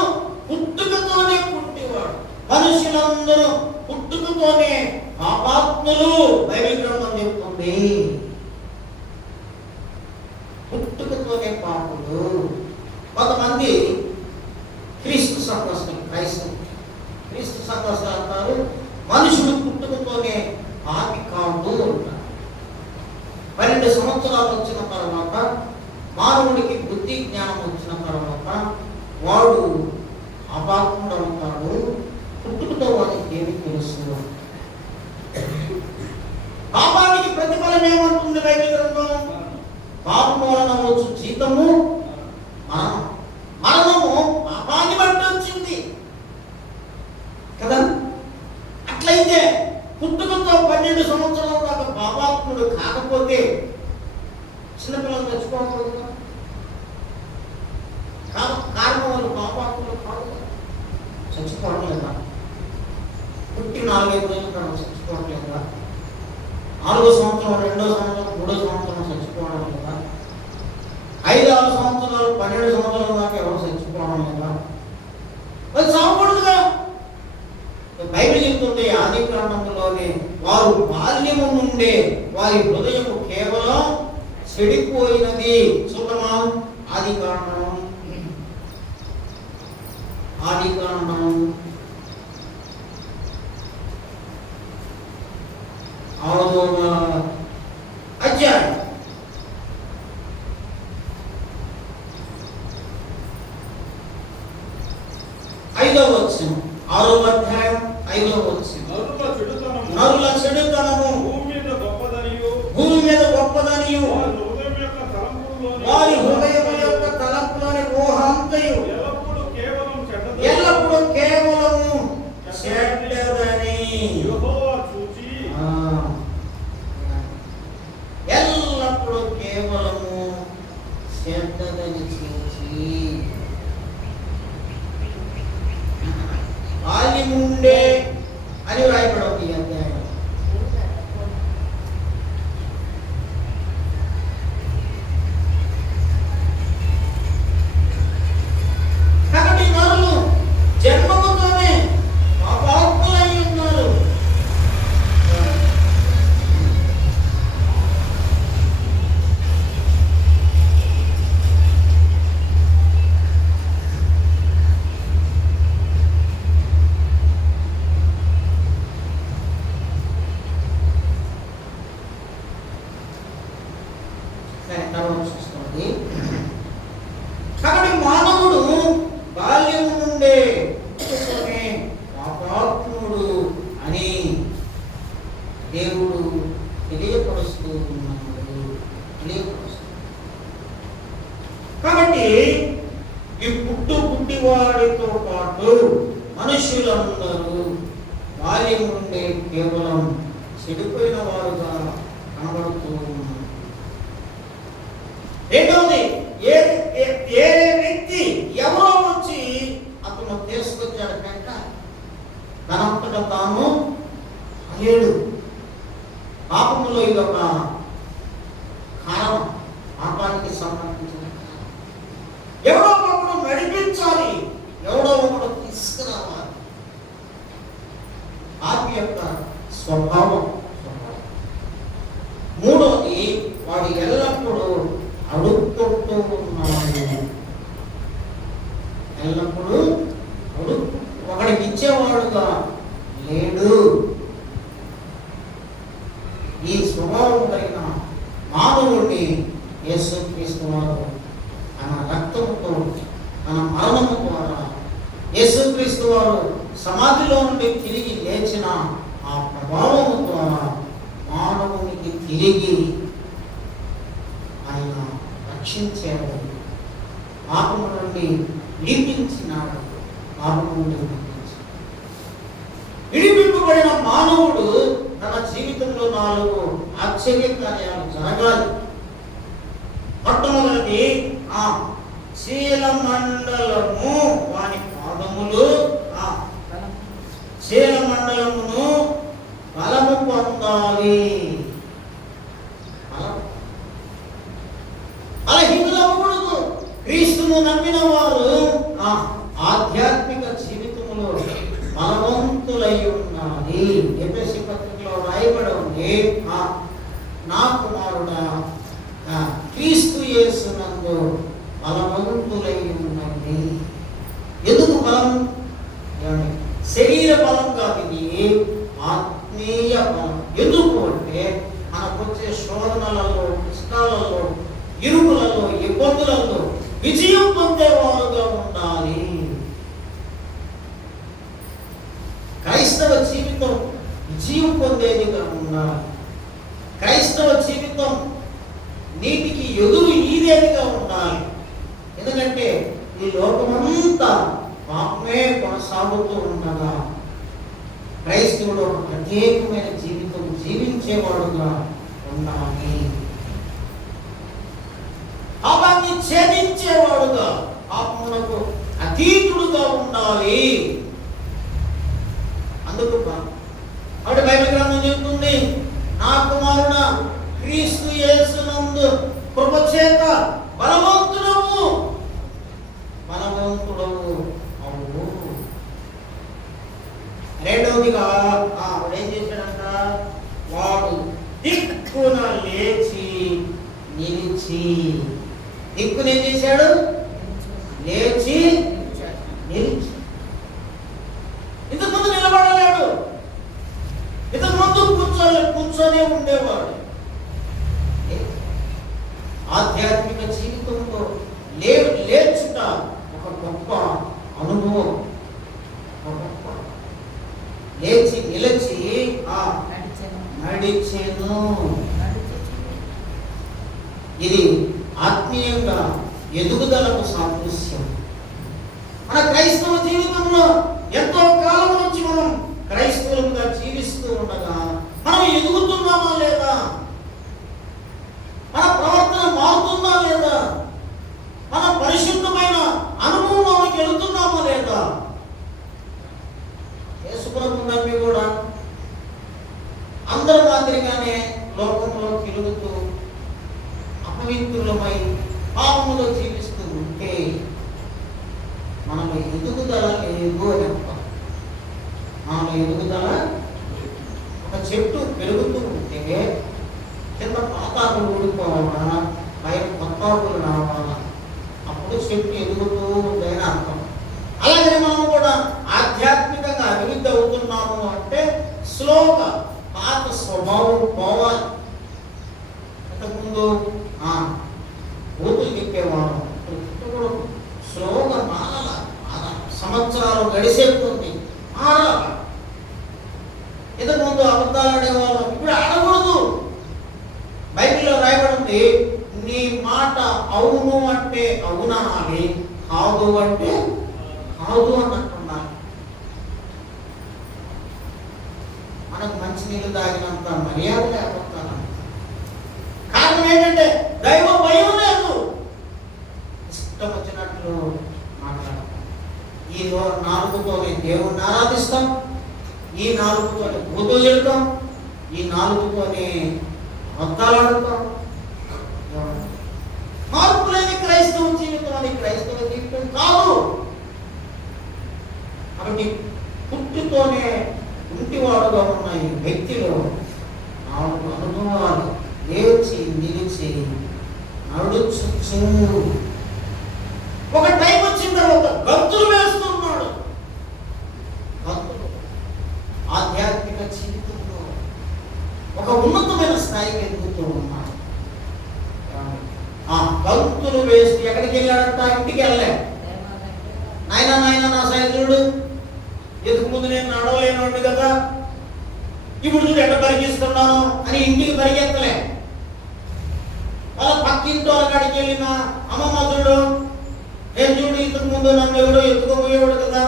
పుట్టుకతోనే పుట్టివాడు. మనుషులందరూ పుట్టుకతోనే పాపాత్ములు బైబిల్ గ్రంథం చెప్తుంది. పుట్టుకతోనే పాపులు. కొంతమంది క్రీస్తు సంఘస్థులు, క్రీస్తు సంఘస్థులు అంటారు మనుషులు పుట్టుకతోనే పాపి కాదు అంటారు. 12 సంవత్సరాలు వచ్చిన తర్వాత మానవుడికి బుద్ధి జ్ఞానం వచ్చిన తర్వాత వాడు అపాత్ముడు అవుతాడు. పుట్టుకతో వాడికి ఏమి తెలుసు? పాపానికి ప్రతిఫలం ఏమంటుంది బైబిల్ గ్రంథం? పాపం వలన వచ్చు జీతము మరణం. మరణము పాపాన్ని బట్టి వచ్చింది కదా. అట్లయితే పుట్టుకతో 12 సంవత్సరాల దాకా పాపాత్ముడు కాకపోతే చిన్నపిల్లలు తెచ్చుకోకూడదు కదా. కారణం వాళ్ళు పాపాత్ములు కాదు కదా, చచ్చిపోవడం లేదా? పుట్టి 4-5 రోజుల తర్వాత చచ్చిపోవడం లేదా? 4వ సంవత్సరం, 2వ సంవత్సరం, 3వ సంవత్సరం చచ్చిపోవడం లేదా? 5-6 సంవత్సరాలు, 12 సంవత్సరాల దాకా ఎవరు చచ్చిపోవడం లేదా? అది సాగకూడదుగా. బైబిల్ చెప్తుంది ఆది కాండంలోనే వారు బాల్యము నుండే వారి హృదయము కేవలం చెడిపోయినది. చూడమా, ఆది కాండం 6వ అధ్యాయం 5వ వచనం. 6వ అధ్యాయం 5వ వచనం. నరుల చెడుతనము భూమి మీద గొప్పదనియు వారి హృదయం యొక్క తలంపులోని మోహంతయు ఎల్లప్పుడూ కేవలము చెడ్డదని ఎల్లప్పుడూ కేవలము చెడ్డదని చూచి బాల్యముండే అని వ్రాయబడింది ఈ అధ్యాయం. కాబట్టి నరులు జన్మముతోనే పాపాత్ములై ఉన్నారు. కాబట్టి మానవుడు బాల్యము నుండే పాపాత్ముడు అని దేవుడు తెలియపరుస్తూ ఉన్నాడు. కాబట్టి ఈ పుట్టివాడితో పాటు మనుషులందరూ బాల్యము నుండే కేవలం చెడిపోయిన వారుగా కనబడుతూ ఉన్నారు. రెండవది, ఏ వ్యక్తి ఎవరో వచ్చి అతను తీసుకొచ్చాడు కనుక తనంతట తాను లేడు. పాపములో ఇది ఒక కారణం, పాపానికి సంబంధించిన ఎవడో ఒకడు నడిపించాలి, ఎవడో ఒకడు తీసుకురావాలి. పాపి యొక్క స్వభావం. మూడోది, వాడు ఎల్లప్పుడూ అడుక్కుంటూ ఉన్నాడు. ఎల్లప్పుడూ ఒకడికి ఇచ్చేవాడుగా లేడు. ఈ స్వభావం కలిగిన మానవుడిని యేసుక్రీస్తు వారు తన రక్తముతో, తన మరణము ద్వారా, యేసుక్రీస్తు వారు సమాధిలో నుండి తిరిగి లేచిన ఆ ప్రభావము ద్వారా మానవునికి తిరిగి ఆయన రక్షించాడు. పాపము నుండి విడిపించినాడు. పాపము నుండి విడిపింపబడిన మానవుడు తన జీవితంలో 4 ఆశ్చర్య కార్యాలు జరగాలి. మొట్టమొదటిది చీలమండలము, వాని పాదములు చీలమండలమును బలము పొందాలి. బలహీనులవ్వకూడదు. క్రీస్తును నమ్మిన వారు ఆధ్యాత్మిక జీవితంలో బలవంతులై ఉండాలి. ఎఫెసీ పత్రికలో రాయబడి ఉంది, నా కుమారుడా క్రీస్తు యేసునందు బలవంతులై ఉండండి. ఎందుకు బలం? శరీర బలం కాదు, ఇది ఆత్మీయ బలం. ఎందుకు అంటే మనకు వచ్చే శోధనలలో, కష్టాలలో, ఇరుకులలో, ఇబ్బందులలో విజయం పొందేవారుగా ఉండాలి. క్రైస్తవ జీవితం విజయం పొందేదిగా ఉండాలి. క్రైస్తవ జీవితం నీటికి ఎదురు ఈదేదిగా ఉండాలి. ఎందుకంటే ఈ లోకమంతా పాపమే కొనసాగుతూ ఉండగా క్రైస్తవుడు ఒక ప్రత్యేకమైన జీవితం జీవించేవాడుగా ఉండాలి. పాపాన్ని ఛేదించేవాడుగా, పాపమునకు అతీతుడుగా ఉండాలి. అందుకు కాబట్టి బైబిల్ గ్రంథం చెబుతుంది, నా కుమారుడా క్రీస్తు యేసునందు కృపచేత బలవంతుడవు అవును. రెండవదిగా ఏం చేశాడంట? వాడు దిక్కున లేచి నిలిచి. దిక్కున ఏం చేశాడు? లేచి నిలిచి. ఇంతకుముందు నిలబడలేడు, ఇంతకుముందు కూర్చొని ఉండేవాడు. ఆధ్యాత్మిక జీవితంలో లేచుట ఒక గొప్ప అనుభవం. లేచి నిలిచి నడిచెను. ఇది ఆత్మీయంగా ఎదుగుదలకు సాదృశ్యం. మన క్రైస్తవ జీవితంలో ఎంతో కాలం నుంచి మనం క్రైస్తవులుగా జీవిస్తూ ఉండగా మనం ఎదుగుతున్నామా లేదా? మన ప్రవర్తన మారుతుందా లేదా? మన పరిశుద్ధమైన అనుభవంలోకి వెళుతున్నామా లేదా? యేసుప్రభువు నమ్మి కూడా అందరి మాదిరిగానే లోకంలో తిరుగుతూ అపవిత్రులమై పాపములో జీవిస్తూ ఉంటే మనలో ఎదుగుదల లేదు అని అర్థం. మనలో ఎదుగుదల, ఒక చెట్టు పెరుగుతూ ఉంటే కింద పాతాకులు ఊడిపోవాలా, పైన కొత్తాకులు రావాలా, అప్పుడు చెట్టు ఎదుగుతూ ఉందని అర్థం. అలాగే మనం కూడా ఆధ్యాత్మికంగా అభివృద్ధి అవుతున్నాము అంటే స్లోగా పాత స్వభావం పోవాలి. ఇంతకుముందు ఊతులు తిప్పేవాడు, ఇప్పుడు స్లోగా మారాల. సంవత్సరాలు గడిసేస్తుంది, మారాల. ఇంతకుముందు అబద్ధాలు ఆడేవాళ్ళు, ఇప్పుడు ఆడకూడదు. బైబిల్లో రాయబడింది, నీ మాట అవును అంటే అవునా అని, కాదు అంటే కాదు అన్నట్టున్నారు. మనకు మంచినీళ్ళు తాగినంత మర్యాద లేకపోతాను. కారణం ఏంటంటే దైవ భయం లేదు. ఇష్టం వచ్చినట్లు మాట్లాడతాం. ఈ నాలుగుతోనే దేవుణ్ణి ఆరాధిస్తాం, ఈ నాలుగుతోనే బూతులు తిడతాం, ఈ నాలుగుతోనే అబద్ధాలాడుతాం. మార్పు లేని క్రైస్తవ జీవితం అని క్రైస్తవ జీవితం కాదు. కాబట్టి పుట్టుతోనే ఇంటివాడుగా ఉన్న ఈ వ్యక్తిలో 4 అనుభవాలు, లేచి నిలిచి నడుచు. ఒక టైం వచ్చిన తర్వాత గంతులు వేస్తున్నాడు. గంతులు ఆధ్యాత్మిక జీవితంలో ఒక ఉన్నతమైన స్థాయికి ఎదుగుతూ ఉన్నాడు. గంతులు వేసి ఎక్కడికి వెళ్ళాడంట? ఇంటికి వెళ్ళలే. నాయన నా సైజుడు, ఎందుకు ముందు నేను నడవలేనుండి కదా, ఇప్పుడు చూడు ఎట్లా పరిగిస్తున్నాను అని ఇంటికి పరిగెత్తలే. వాళ్ళ పక్కింటి వాళ్ళకి వెళ్ళిన అమ్మమ్మ చూడు, నేను చూడు ఇంతకు ముందు నన్ను ఎవడో ఎత్తుకోబోయేవాడు కదా,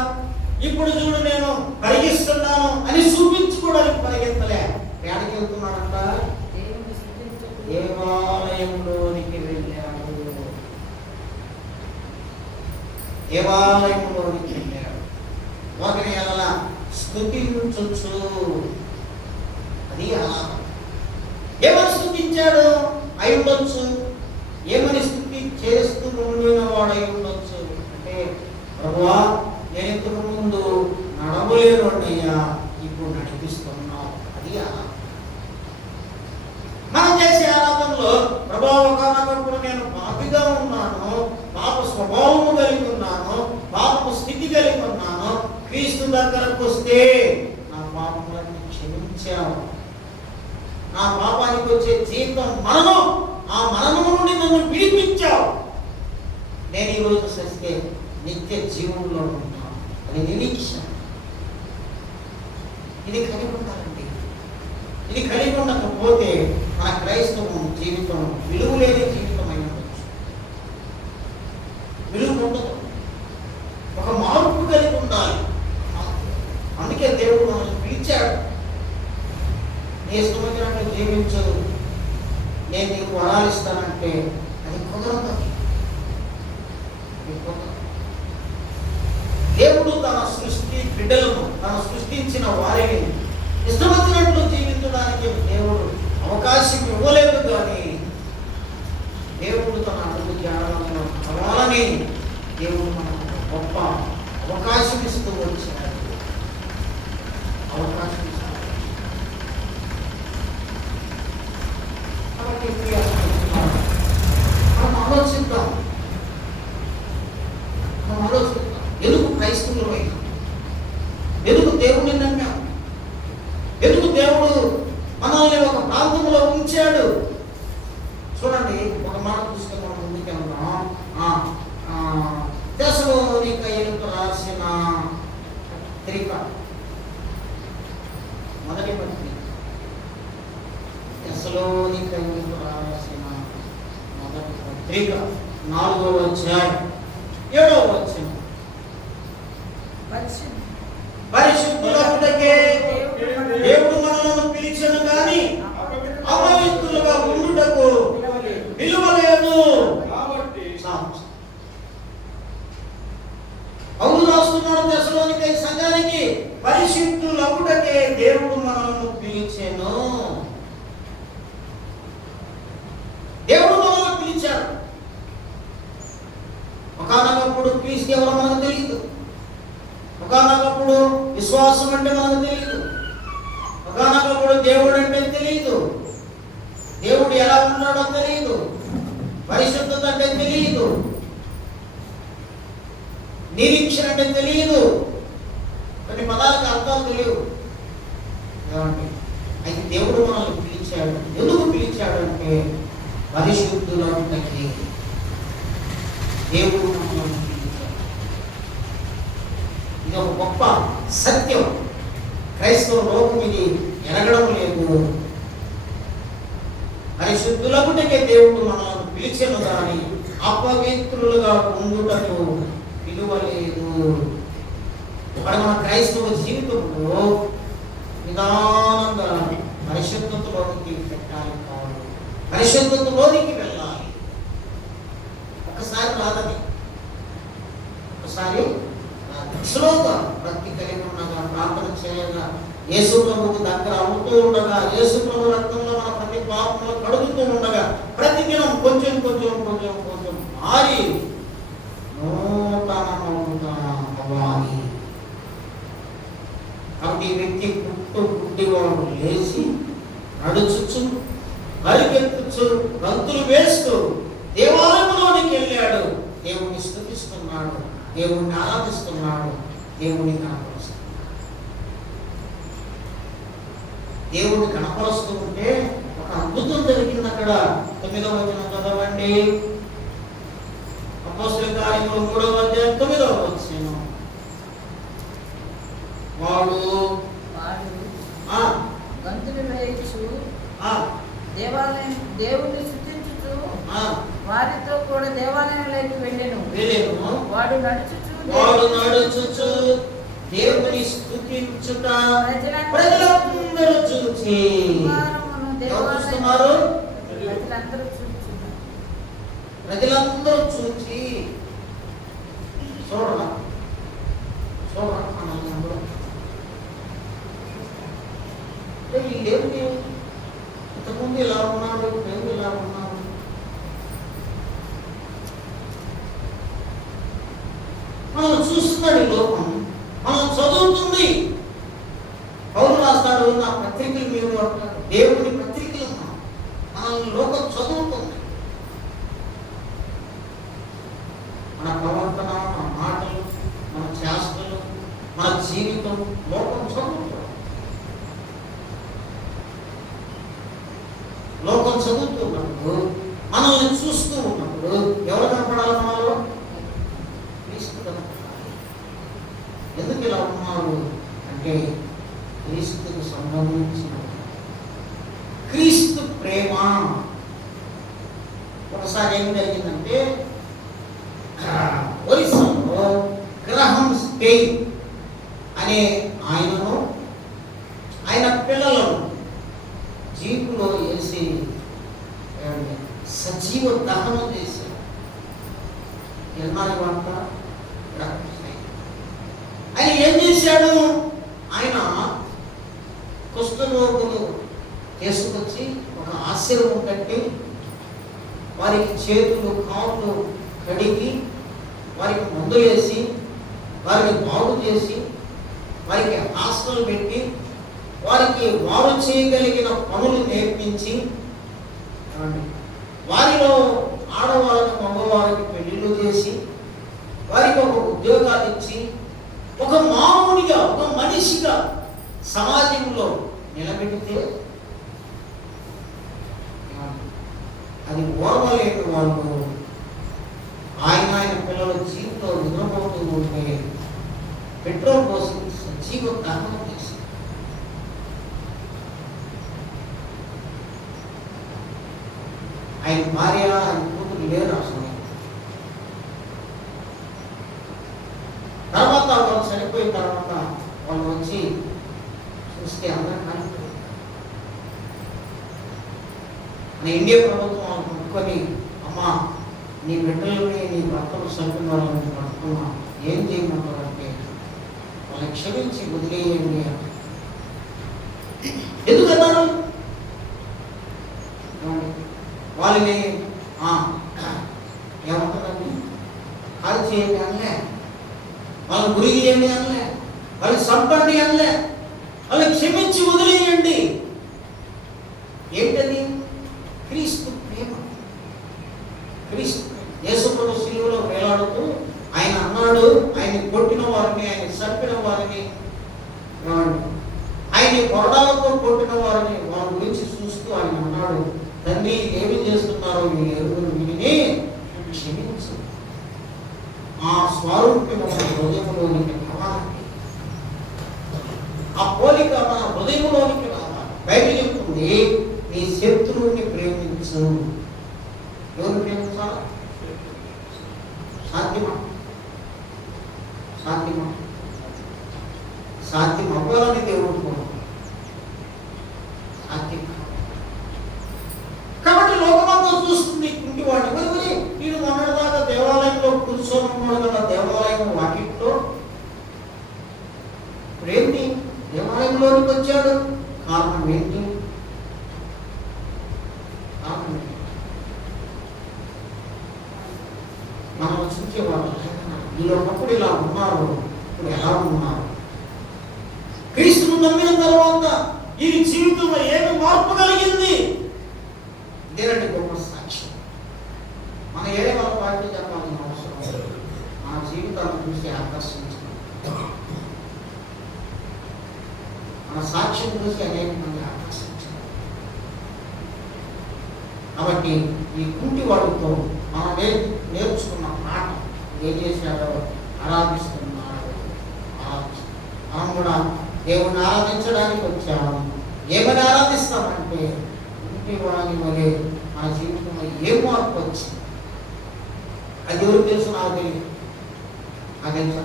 ఇప్పుడు చూడు నేను పరిగిస్తున్నాను అని చూపించుకోవడానికి పరిగెత్తలే. ఎక్కడికి వెళ్తున్నాడంట? దేవాలయంలోనికి వెళ్ళాడు. దేవాలయంలోనికి వెళ్ళాడు. ఒకరి ఎలా స్తుతించొచ్చు. అది అలా ఏమని స్తుతించాడు అయి ఉండొచ్చు, ఏమని స్థుతి చేస్తూ ఉండిన వాడు అయి ఉండొచ్చు. అంటే ప్రభువా, నేను ఇంతకు ముందు నడవలేను అయ్యా, ఇప్పుడు నడిపిస్తున్నావు. అది అలా మనం చేసే ఆరాధనలో ప్రభావం కానప్పుడు నేను పాపిగా ఉన్నాను, పాప స్వభావము కలిగి ఉన్నాను, పాపపు స్థితి కలిగి ఉన్నాను. క్రీస్తు దగ్గరకు వస్తే నా పాపములన్నీ క్షమించావు. నా పాపానికి వచ్చే జీవితం మరణం, ఆ మరణం నుండి నన్ను విడిపించావు. నేను ఈరోజు సస్తే నిత్య జీవంలో ఉంటాను. అది నిరీక్షణ. ఇది కలిగి ఉండాలండి. ఇది కలిగి ఉండకపోతే మన క్రైస్తవం జీవితం విలువలేని జీవితం అయి ఉండొచ్చు. విలువ ఉండదు. ఒక మార్పు కలిగి ఉండాలి. అందుకే దేవుడు మనల్ని పిలిచాడు. నీ ఇష్టమైనట్టు జీవించదు, నేను నీకు వరాలు ఇస్తానంటే అది కుదరదు. దేవుడు తన సృష్టి బిడ్డలను, తను సృష్టించిన వారిని ఇష్టమైనట్లు జీవించడానికి దేవుడు అవకాశం ఇవ్వలేదు. కానీ దేవుడు తన అడుగు జ్ఞానంలో కావాలని దేవుడు మనకు గొప్ప అవకాశం ఇస్తూ వచ్చాడు. అవకాశం ఇస్తాడు. కాబట్టి మనం ఆలోచిద్దాం. ఎందుకు క్రైస్తవులు అయినా, ఎందుకు దేవుడిని నమ్మాం, ఎందుకు దేవుడు మనల్ని ఒక ప్రాంతంలో ఉంచాడు. చూడండి, ఒక మాట పుస్తకం మనం ముందుకెళ్దాం. తెస్సలోనికయులకు రాసిన పత్రిక, మొదటి పత్రిక, తెస్సలోనికయులకు రాసిన మొదటి పత్రిక 4వ అధ్యాయం 7వ వచనం. పరిశుద్ధులకే దేవుడు మనలను పిలిచెను గాని అపవిత్రులుగా ఉండుటకు పిలువలేదు. పౌలు రాస్తున్నాడు తెస్సలోనికై సంఘానికి, పరిశుద్ధులగుటకే దేవుడు మనలను పిలిచెను. దేవుడు మనల్ని పిలిచాడు. ఒకనొకప్పుడు క్రీస్తు ఎవరో మనకు తెలియదు. ఒకనొకప్పుడు విశ్వాసం అంటే మనకు తెలియదు. ఒకనొకప్పుడు దేవుడు అంటే తెలియదు. దేవుడు ఎలా ఉన్నాడో తెలియదు. పరిశుద్ధత అంటే తెలియదు. నిరీక్షణ అంటే తెలియదు. కొన్ని పదాలకు అర్థాలు తెలియదు. అయితే దేవుడు మనల్ని పిలిచాడు. ఎందుకు పిలిచాడు అంటే పరిశుద్ధులకి దేవుడు మనల్ని పిలిచాడు. ఇది ఒక గొప్ప సత్యం. క్రైస్తవ లోకం ఇది ఎరగడం లేదు. పరిశుద్ధులకుటకే దేవుడు మనల్ని పిలిచెను కానీ అపవిత్రులుగా ఉండుటకు పిలువలేదు. ఇక్కడ మన క్రైస్తవ జీవితంలో నిదానంగా పరిశుద్ధతలోనికి పెట్టాలి. కాదు, పరిశుద్ధతలోనికి వెళ్ళాలి. ఒకసారి రాదని, ఒకసారి స్లోగా భక్తి కలిగి ఉండగా, ప్రార్థన చేయగా, యేసు ప్రభువుకు దగ్గర అవుతూ ఉండగా, యేసు ప్రభు రక్తంలో మన ప్రతి పాపంలో కడుగుతూ ఉండగా, ప్రతి దినం కొంచెం కొంచెం కొంచెం కొంచెం మారి నూతన అవ్వాలి. కాబట్టి ఈ వ్యక్తి గుడ్డివాడు లేచి నడుచుచు, పరిగెత్తుచు, గంతులు వేస్తూ దేవాలయంలోనికి వెళ్ళాడు. దేవుణ్ణి స్తుతిస్తున్నాడు, దేవుణ్ణి ఆరాధిస్తున్నాడు, దేవుణ్ణి కనపరుస్తున్నాడు. దేవుణ్ణి కనపరుస్తూ ఉంటే ఒక అద్భుతం జరిగింది అక్కడ. 9వ వచనం చదవండి. అపోస్తలుల కార్యములు 3వ అధ్యాయం 9వ వచనం. వాడు గంతులు వేయచ్చు, దేవుని స్తుతించుచు వారితో కూడా దేవాలయంలోకి వెళ్ళెను. వాడు నడుచుచు దేవుని స్తుతించుట ప్రజలందరూ చూచి, ప్రజలందరూ చూచి చూడరా మనల్ని అందరూ వీళ్ళేమిటి ఇంతకుముందు ఇలా ఉన్నారు, మేము ఇలా ఉన్నాము. మనం చూస్తున్నాడు ఈ లోకం, మనం చదువుతుంది. పౌరులు రాస్తాడు, నా పత్రికలు మీరు దేవుని పత్రికలు మనల్ని లోకం చదువుతుంది. మన ప్రవర్తన, మన మాటలు, మన చేష్టలు, మన జీవితం లోకం చదువుతుంది. లోకం చదువుతున్నప్పుడు మనల్ని చూస్తూ ఉన్నప్పుడు ఎవరు కనపడాలి మనలో? క్రీస్తు కనపడాలి. ఎందుకు ఇలా ఉన్నారు అంటే క్రీస్తుకు సంబంధించిన క్రీస్తు ప్రేమ. ఒకసారి ఏం జరిగిందంటే ఒరిస్సాలో గ్రహం స్టెయిన్ అనే ఆయనను ఆయన పిల్లలను జీపులో వేసి సజీవ దహనం చేశారు. ఎన్నారి వంట ఆయన ఏం చేశాడు? ఆయన కుష్ఠరోగులు తీసుకొచ్చి ఒక ఆశ్రమం కట్టి వారికి చేతులు కాళ్ళు కడిగి వారికి మందు వేసి వారిని బాగు చేసి వారికి హాస్టల్ పెట్టి వారికి వారు చేయగలిగిన పనులు నేర్పించి వారిలో ఆడవాళ్ళకి మగవారికి పెళ్లిళ్ళు చేసి వారికి ఒక ఉద్యోగాలు ఇచ్చి ఒక మానవునిగా ఒక మనిషిగా సమాజంలో నిలబెడితే అది ఓర్వలేని వాళ్ళు ఆయన పిల్లల జీవితంలో నిద్రపోతూ ఉంటే పెట్రోల్ పోసి సజీవ దహనం చేసి ఆయన భార్య ఆయన కూతురు లేరు అసలు. తర్వాత వాళ్ళు చనిపోయిన తర్వాత వాళ్ళు వచ్చి చూస్తే అందరూ కాలిపోయారు. మన ఇండియా ప్రభుత్వం వాళ్ళు పట్టుకొని, అమ్మా నీ బిడ్డలని నీ భర్తలు చనిపోయిన వాళ్ళని పట్టుకున్నా ఏం చేయమంటారంటే వాళ్ళని క్షమించి వదిలేయండి. ఎందుకన్నారు? వాళ్ళని ఏమంటారండి, అది చేయండి అనలే, వాళ్ళని గురి చేయండి అనలే, వాళ్ళని చంపండి అనలే, వాళ్ళని క్షమించి వదిలేయండి. ఏంటది? క్రీస్తు ప్రేమ. క్రీస్తు యేసుప్రభు శిలువలో వేలాడుతూ ఆయన అన్నాడు, ఆయన కొట్టిన వారిని, ఆయన చంపిన వారిని, ఆయన్ని కొరడాలతో కొట్టిన వారిని వారి గురించి చూస్తూ ఆయన అన్నాడు, తండ్రి ఏమి చేస్తున్నారో మీరు ఎరుగురు, వీరిని క్షమించు. ఆ స్వరూప్యం మన హృదయంలోనికి రావాలి, ఆ పోలిక మన హృదయంలోనికి రావాలి. బైబిల్ చెప్తుంది, నీ శత్రువుని ప్రేమించు. ఎవరు ప్రేమించాలి? సాధ్యమా? సాధ్యమా? సాధ్యం అవ్వాలని దేవుడు కోరుకుంటున్నాడు. సాధ్యం కాబట్టి లోకమంతా చూస్తుంది కుంటివాడిని. మరి వీడు మొన్నటిదాకా దేవాలయంలో కూర్చొని ఉన్నాడు కదా, దేవాలయం వాకిట్లో. ఇప్పుడేంటి? దేవాలయంలోనికి వచ్చాడు, కారణం ఏంటి? మనం చూసేవాళ్ళు వీళ్ళు ఒకప్పుడు ఇలా ఉన్నారు, ఇప్పుడు ఎలా ఉన్నారు? క్రీస్తును నమ్మిన తర్వాత ఈ జీవితంలో ఏమి మార్పు కలిగింది? ఇదేనండి గొప్ప సాక్ష్యం. మన ఏడే వాళ్ళ పార్టీ చెప్పాల్సిన అవసరం, మన జీవితాలను చూసి ఆకర్షించడం, మన సాక్ష్యం చూసి అనేక మంది ఆకర్షించడం. కాబట్టి ఈ కుంటి వాడితో మనం నేర్చుకున్న పాఠం ఏం చేశాడో ఆరాధిస్తున్నాడు. మనం కూడా దేవుని ఆరాధించడానికి వచ్చాము. ఏమని ఆరాధిస్తామంటే కుంటి వాడి వలె మన జీవితంలో ఏ మార్పు వచ్చింది అది ఎవరు తెలుసు? నాకు తెలియదు. నాకు తెలుసా?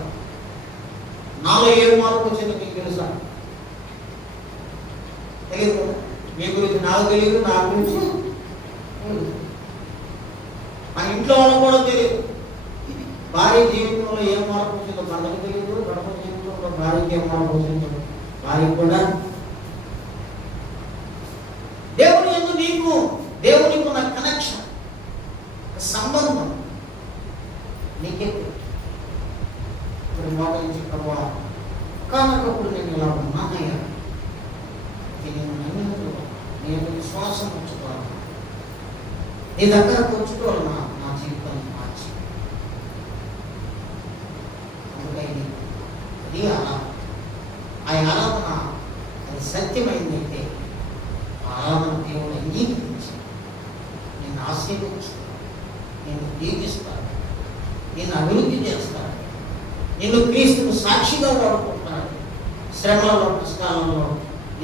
నాలో ఏ మార్పు వచ్చిందో మీకు తెలుసా? తెలియదు కదా. మీ గురించి నాకు తెలియదు, నా గురించి మన ఇంట్లో వాళ్ళకు కూడా తెలియదు. భార్య జీవితంలో ఏం మార్పు వచ్చిందో భర్తకు తెలియదు, భర్త జీవితంలో భార్యకి ఏం మార్పు వచ్చిందో భార్యకు కూడా. దేవుని యందు నీకు దేవునికి ఉన్న కనెక్షన్, సంబంధం నీకే ఇప్పుడు మోకరించి ప్రభా కానప్పుడు నేను ఇలా ఉన్నానయ్యా, నేను నమ్మినట్లు నేను విశ్వాసం ఉంచుకోవాలి, నీ దగ్గరకు ఉంచుకోవాలి, నా జీవితాన్ని మార్చి. అందుకని అది ఆ ఆరాధన అది సత్యమైందైతే ఆరాధన దేవుడు అంగీకరించి నేను ఆశీర్వదిస్తాను, నేను దీవిస్తాను, నేను అభివృద్ధి చేస్తాను, నిన్ను క్రీస్తుకు సాక్షిగా వాడుకుంటున్నాను. శ్రమలలో, పుస్తకాలలో,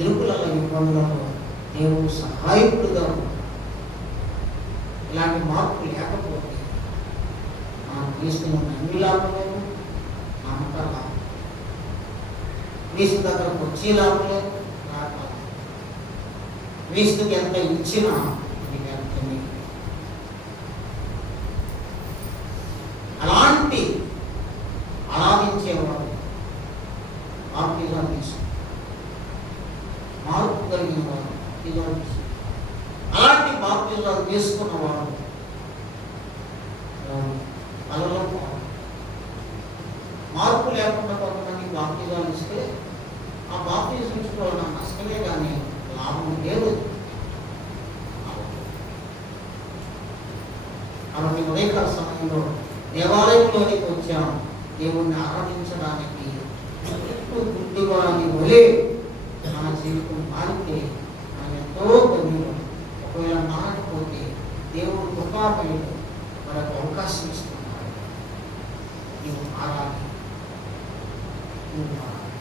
ఇరుకులలో, ఇబ్బందులలో దేవుడు సహాయకుడుగా ఉన్నాడు. ఇలాంటి మార్పు లేకపోతే మనం క్రీస్తును నమ్మి లాభం లేదు, నమ్మక లాభం, క్రీస్తు దగ్గరకు వచ్చి లాభం లేదు, క్రీస్తుకి ఎంత ఇచ్చినా అలాంటి ఆరాధించేవాడు బాప్తిజం తీసుకు మార్పు కలిగిన వాడు అలాంటి బాప్తిజాలు తీసుకున్నవాడు అలలో మార్పు లేకుండా కొంతమంది బాప్తిజాలు ఇస్తే ఆ బాప్తిజం ఇచ్చుకోవడం నష్టమే కానీ లాభం లేదు. కాబట్టి ఉదయకాల సమయంలో దేవాలయంలోనికి వచ్చాము దేవుణ్ణి ఆరాధించడానికి. గుడ్డివాని వలే మన జీవితం మారితే మనం ఎంతో ధన్యులు. ఒకవేళ మారకపోతే దేవుడు కృపామయుడు మనకు అవకాశం ఇస్తున్నాడు. నువ్వు మారాలి, నువ్వు మారాలి.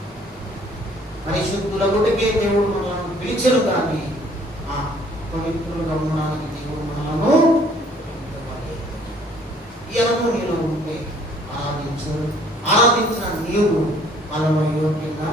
పరిశుద్ధులగుటకే దేవుడు మనల్ని పిలిచరు, కానీ పవిత్రులుగా ఉండడానికి దేవుడు మనలను ఈ అనుభవం నీలో ఉంటే ఆరాధించు. ఆరాధించిన నీవు మనలో యోగ్యంగా